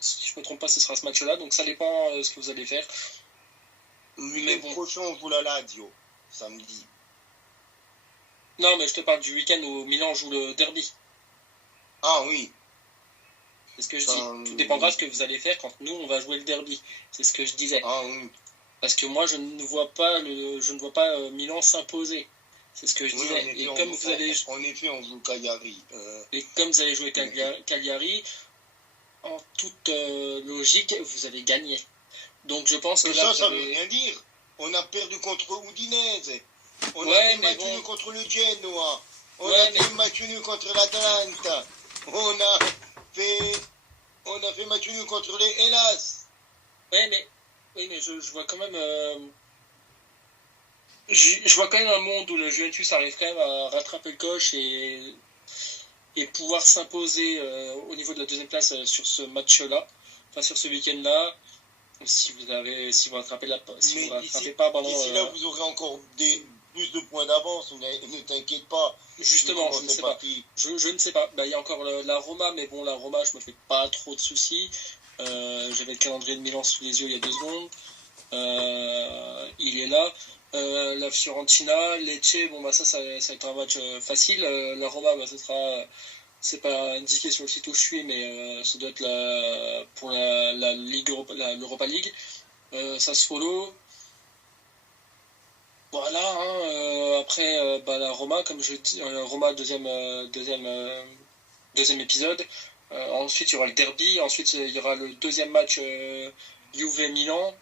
si je ne me trompe pas, ce sera ce match-là. Donc ça dépend ce que vous allez faire. Mais bon. Prochain, on joue la Lazio, samedi. Non, mais je te parle du week-end où Milan joue le derby. Ah oui. C'est ce que je dis. Tout dépendra de ce que vous allez faire quand nous, on va jouer le derby. C'est ce que je disais. Ah oui. Parce que moi, je ne vois pas Milan s'imposer. C'est ce que je disais. Et comme vous allez... En effet, on joue Cagliari. Et comme vous allez jouer Cagliari, en toute logique, vous allez gagner. Donc je pense que là... Ça veut rien dire. On a perdu contre Udinese. On a fait match nul contre le Genoa. On a fait match nul contre l'Atalanta. On a fait match nul contre les Hellas. Oui, mais je vois quand même... Je vois quand même un monde où le Juventus arrive quand même à rattraper le coche et pouvoir s'imposer au niveau de la deuxième place sur ce match-là, enfin sur ce week-end-là, si vous rattrapez pas, pardon. D'ici là, vous aurez encore plus de points d'avance, ne t'inquiète pas. Justement, je ne sais pas. Je ne sais pas. Il y a encore la Roma, mais bon, la Roma, je me fais pas trop de soucis. J'avais le calendrier de Milan sous les yeux il y a 2 secondes. Il est là. La Fiorentina, Lecce, bon ça va être un match facile. La Roma, c'est pas indiqué sur le site où je suis, mais ça doit être pour la Ligue l'Europa League. Sassuolo. Voilà. Après, la Roma, comme je dis, Roma deuxième épisode. Ensuite, il y aura le derby. Ensuite, il y aura le deuxième match Juve Milan.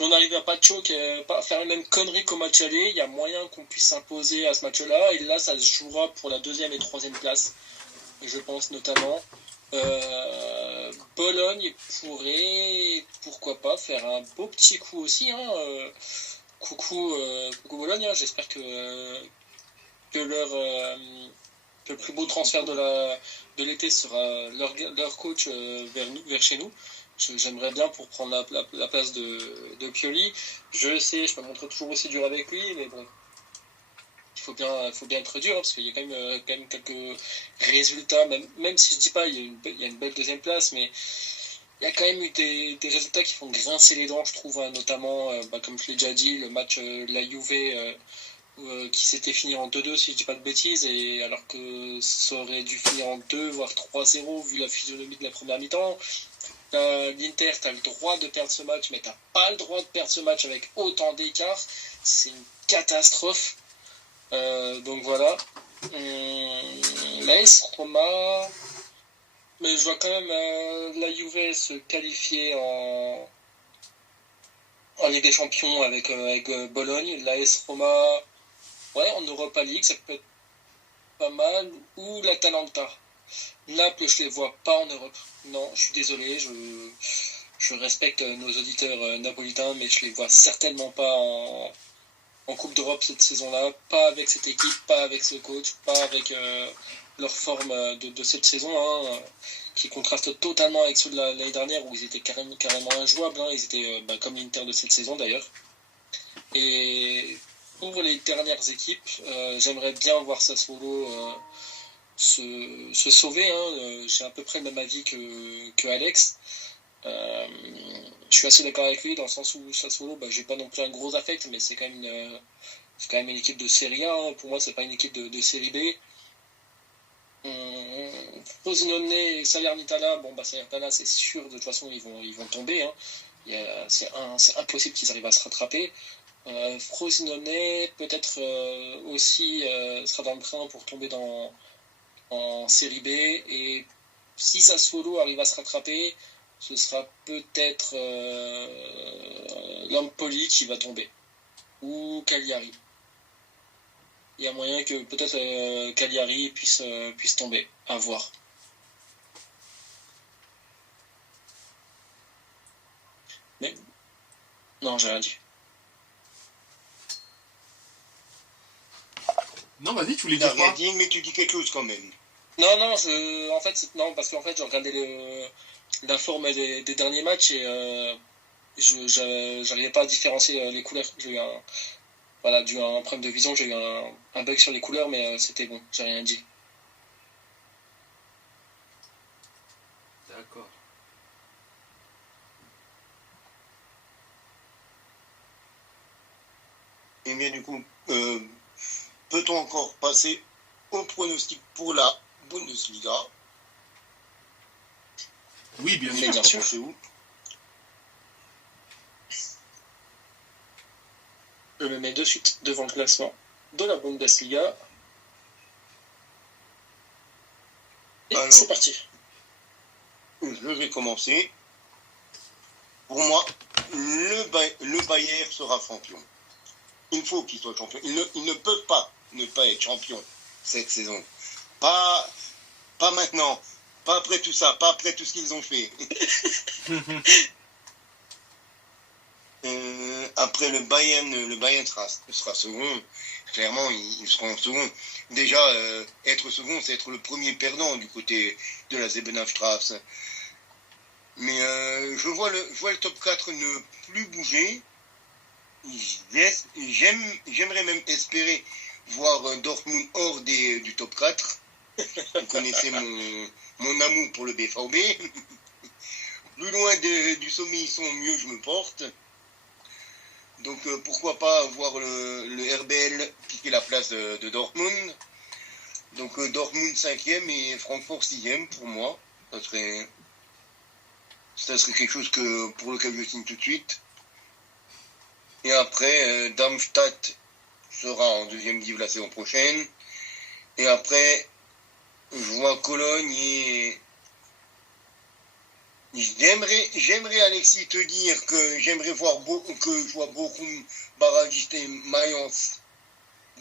On n'arrive à pas à faire la même connerie qu'au match aller, il y a moyen qu'on puisse s'imposer à ce match-là, et là ça se jouera pour la 2e et 3e place, je pense notamment. Bologne pourrait, pourquoi pas, faire un beau petit coup aussi. Coucou Bologne, j'espère que le plus beau transfert de l'été sera leur coach vers chez nous. J'aimerais bien pour prendre la place de Pioli. Je sais, je me montre toujours aussi dur avec lui, mais bon, il faut bien être dur, parce qu'il y a quand même quelques résultats, même si je dis pas il y a une belle 2e place, mais il y a quand même eu des résultats qui font grincer les dents, je trouve, notamment, comme je l'ai déjà dit, le match la Juve qui s'était fini en 2-2, si je dis pas de bêtises, et alors que ça aurait dû finir en 2, voire 3-0, vu la physionomie de la première mi-temps. L'Inter, tu as le droit de perdre ce match, mais tu n'as pas le droit de perdre ce match avec autant d'écart. C'est une catastrophe. Donc voilà. l'AS Roma, mais je vois quand même la Juve se qualifier en Ligue des Champions avec Bologne. L'AS Roma, en Europa League, ça peut être pas mal. Ou l'Atalanta. Naples, je les vois pas en Europe. Non, je suis désolé, je respecte nos auditeurs napolitains, mais je les vois certainement pas en Coupe d'Europe cette saison-là. Pas avec cette équipe, pas avec ce coach, pas avec leur forme de cette saison, qui contraste totalement avec ceux de l'année dernière où ils étaient carrément injouables. Ils étaient comme l'Inter de cette saison d'ailleurs. Et pour les dernières équipes, j'aimerais bien voir Sassuolo se sauver. J'ai à peu près le même avis que Alex. Je suis assez d'accord avec lui dans le sens où Sassuolo, j'ai pas non plus un gros affect, mais c'est quand même une équipe de Serie A. Pour moi, c'est pas une équipe de Série B. Frosinone et Salernitana, Salernitana, c'est sûr, de toute façon, ils vont tomber. C'est impossible qu'ils arrivent à se rattraper. Frosinone peut-être aussi sera dans le train pour tomber en série B, et si Sassuolo arrive à se rattraper, ce sera peut-être l'Empoli qui va tomber, ou Cagliari. Il y a moyen que peut-être Cagliari puisse tomber, à voir. Mais non, j'ai rien dit. Non, vas-y, tu voulais T'as dire quoi? rien dit, mais tu dis quelque chose quand même. Non, parce qu'en fait, j'ai regardé la forme des derniers matchs et j'arrivais pas à différencier les couleurs. J'ai eu dû à un problème de vision, j'ai eu un bug sur les couleurs, mais c'était bon, j'ai rien dit. D'accord. Et bien du coup, peut-on encore passer au pronostic pour la Bundesliga? Oui, bien Mais sûr. bien sûr. C'est où? Je me mets de suite devant le classement de la Bundesliga. Et Alors, c'est parti. Je vais commencer. Pour moi, le Bayern sera champion. Il faut qu'il soit champion. Ils ne peuvent pas ne pas être champion cette saison. Pas maintenant. Pas après tout ça. Pas après tout ce qu'ils ont fait. Après le Bayern sera second. Clairement, ils seront second. Déjà, être second, c'est être le premier perdant du côté de la Sebenastraße. Mais je vois le top 4 ne plus bouger. J'aimerais même espérer voir Dortmund hors du top 4. Vous connaissez mon amour pour le BVB. Plus loin du sommet ils sont, mieux je me porte. Donc pourquoi pas voir le RBL piquer la place de Dortmund. Donc Dortmund 5e et Francfort 6e pour moi. Ça serait quelque chose pour lequel je signe tout de suite. Et après, Darmstadt sera en deuxième div la saison prochaine. Et après, je vois Cologne et j'aimerais Alexis te dire que j'aimerais voir que je vois Bochum, barragiste et Mayence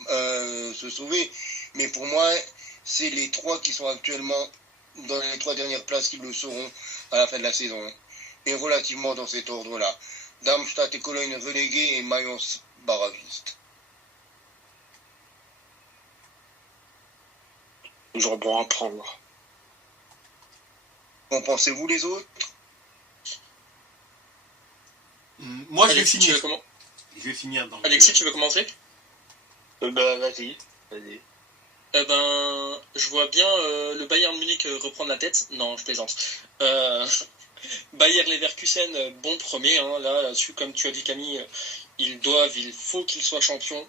se sauver. Mais pour moi, c'est les trois qui sont actuellement dans les 3 dernières places qui le seront à la fin de la saison. Et relativement dans cet ordre-là. Darmstadt et Cologne relégués et Mayence barragiste. Toujours bon à prendre. Qu'en pensez-vous les autres? Moi, je vais Alexis, finir. tu veux comment Je vais finir dans Alexis, tu veux commencer? Vas-y. Je vois bien le Bayern Munich reprendre la tête. Non, je plaisante. Bayer Leverkusen, bon premier. Là-dessus, comme tu as dit Camille, il faut qu'il soit champion.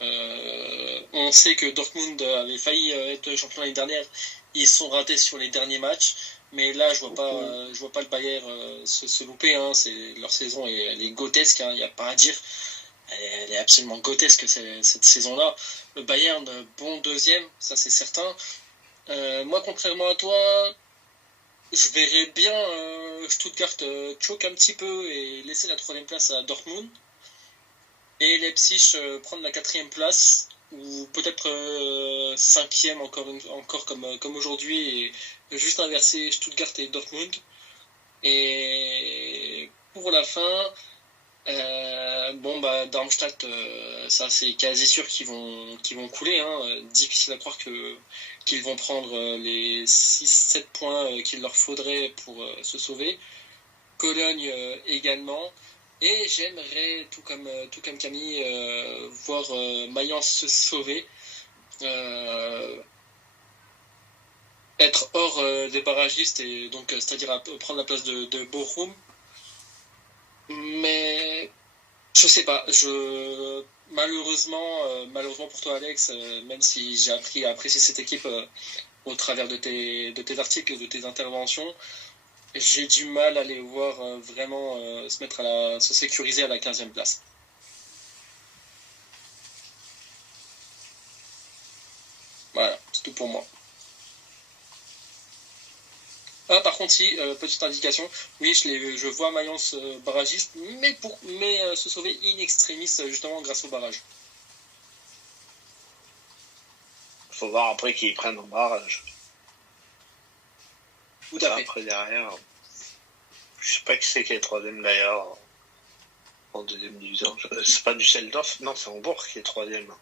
On sait que Dortmund avait failli être champion l'année dernière. Ils sont ratés sur les derniers matchs. Mais là, je vois pas le Bayern se louper. Leur saison elle est grotesque. Il n'y a pas à dire. Elle est absolument grotesque cette saison-là. Le Bayern, bon deuxième, ça c'est certain. Moi, contrairement à toi, je verrais bien Stuttgart choke un petit peu et laisser la 3e place à Dortmund. Et Leipzig prendre la 4e place, ou peut-être 5e encore comme aujourd'hui, et juste inverser Stuttgart et Dortmund. Et pour la fin, Darmstadt, ça c'est quasi sûr qu'ils vont couler. Difficile à croire qu'ils vont prendre les 6-7 points qu'il leur faudrait pour se sauver. Cologne également. Et j'aimerais, tout comme Camille, voir Mayence se sauver. Être hors des barragistes, et donc c'est-à-dire prendre la place de Bochum. Mais je sais pas, malheureusement pour toi Alex, même si j'ai appris à apprécier cette équipe au travers de tes articles, de tes interventions, J'ai du mal à les voir vraiment se sécuriser à la 15e place. Voilà, c'est tout pour moi. Ah, par contre, si, petite indication, oui, je vois Mayence barragiste, mais se sauver in extremis, justement, grâce au barrage. Faut voir après qu'ils prennent en barrage. Tout à fait. Après, derrière, je sais pas qui c'est qui est troisième d'ailleurs en deuxième division. C'est pas Düsseldorf, non, c'est Hambourg qui est troisième.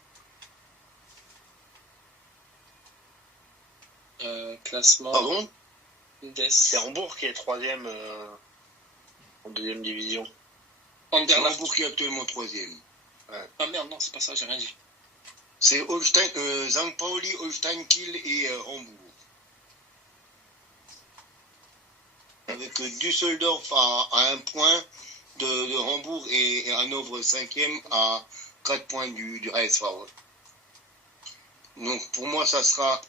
Classement. Pardon? C'est Hambourg qui est troisième en deuxième division. C'est Anderlecht. Hambourg qui est actuellement troisième. Ah merde, non, c'est pas ça, j'ai rien dit. C'est St. Pauli, Holstein Kiel et Hambourg. Avec Düsseldorf à 1 point de Hambourg et Hanovre 5e à 4 points du ASV. Donc pour moi, ça sera...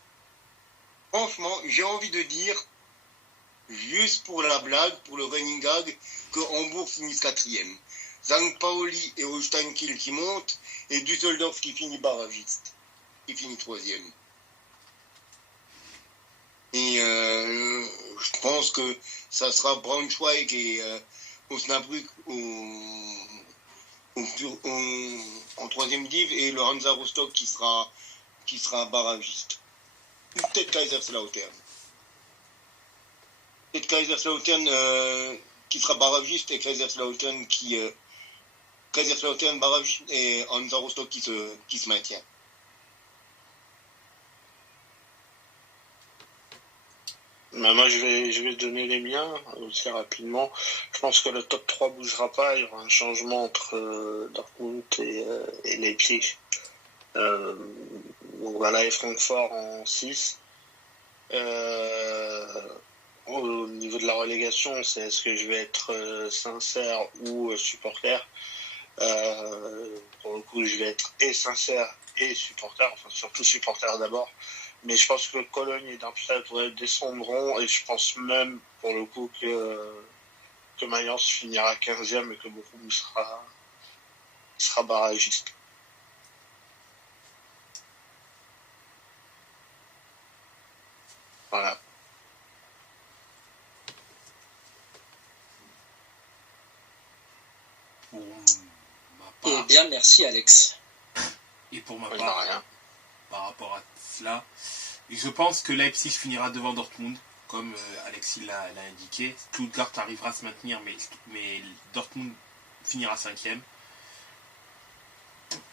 Franchement, j'ai envie de dire, juste pour la blague, pour le running gag, que Hambourg finisse 4e. St. Pauli et Holstein Kiel qui montent, et Düsseldorf qui finit barragiste, qui finit 3e. Et je pense que ça sera Braunschweig et Osnabrück en 3e div, et le Hansa Rostock qui sera barragiste. Ou peut-être Kaiserslautern. Peut-être Kaiserslautern qui sera barragiste et Kaiserslautern barragiste et Hansa Rostock qui se maintient. Moi, je vais donner les miens aussi rapidement. Je pense que le top 3 bougera pas. Il y aura un changement entre Dortmund et Leipzig. Donc voilà, et Francfort en 6. Au niveau de la relégation, c'est est-ce que je vais être sincère ou supporter. Pour le coup, je vais être et sincère et supporter, enfin surtout supporter d'abord. Mais je pense que Cologne et Darmstadt descendront, et je pense même pour le coup que Mayence finira 15e et que Bochum sera barragiste. Voilà. Pour ma Eh part, bien, merci Alex. et pour ma Ouais, part, rien. par rapport à cela, je pense que Leipzig finira devant Dortmund, comme Alexis l'a indiqué. Stuttgart arrivera à se maintenir, mais Dortmund finira 5e.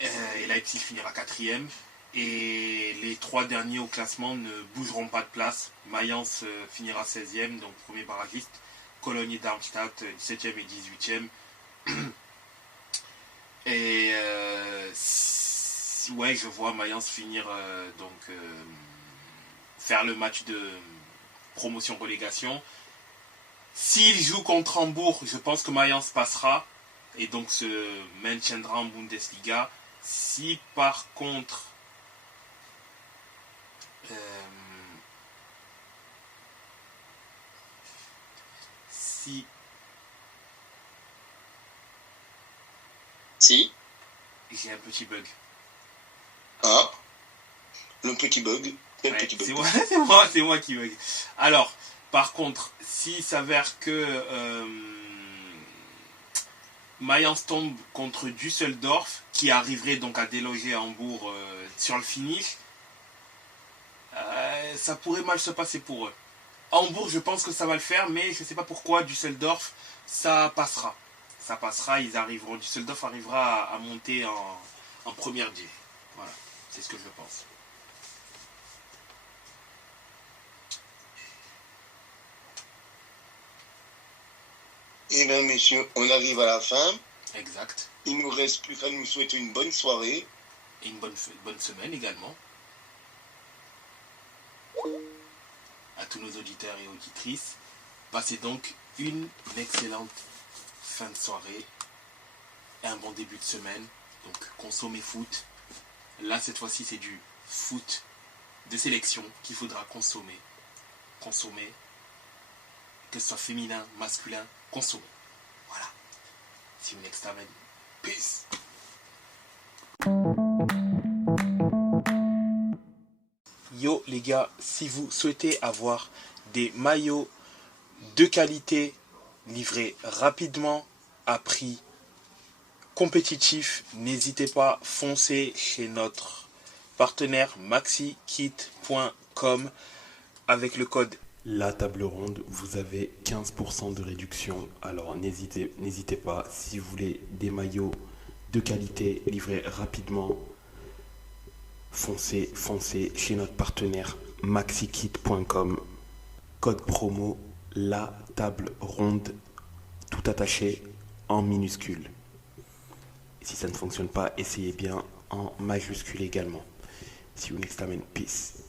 Et Leipzig finira 4e. Et les 3 derniers au classement ne bougeront pas de place. Mayence finira 16e, donc premier barragiste. Cologne et Darmstadt 17e et 18e. Et ouais, je vois Mayence finir faire le match de promotion-relégation. S'il joue contre Hambourg, je pense que Mayence passera et donc se maintiendra en Bundesliga. Si par contre si j'ai un petit bug. Ah, le petit bug. Quel Ouais, petit bug? c'est moi qui bug. Alors, par contre, s'il s'avère que Mayence tombe contre Düsseldorf, qui arriverait donc à déloger Hambourg sur le finish, ça pourrait mal se passer pour eux. Hambourg, je pense que ça va le faire, mais je ne sais pas pourquoi Düsseldorf, ça passera. Ça passera, Düsseldorf arrivera à monter en première div. Voilà, c'est ce que je pense. Eh bien, messieurs, on arrive à la fin. Exact. Il ne nous reste plus qu'à nous souhaiter une bonne soirée. Et une bonne semaine également. À tous nos auditeurs et auditrices. Passez donc une excellente fin de soirée et un bon début de semaine. Donc consommez foot. Là, cette fois-ci, c'est du foot de sélection qu'il faudra consommer. Consommer que ce soit féminin, masculin, consommez. Voilà. See you next time. Peace. Yo les gars, si vous souhaitez avoir des maillots de qualité livrés rapidement à prix compétitif, n'hésitez pas, foncez chez notre partenaire maxikit.com avec le code La Table Ronde, vous avez 15% de réduction. Alors n'hésitez pas, si vous voulez des maillots de qualité livrés rapidement, foncez chez notre partenaire maxikit.com. Code promo La Table Ronde, tout attaché en minuscule. Et si ça ne fonctionne pas, essayez bien en majuscule également. See you next time and peace.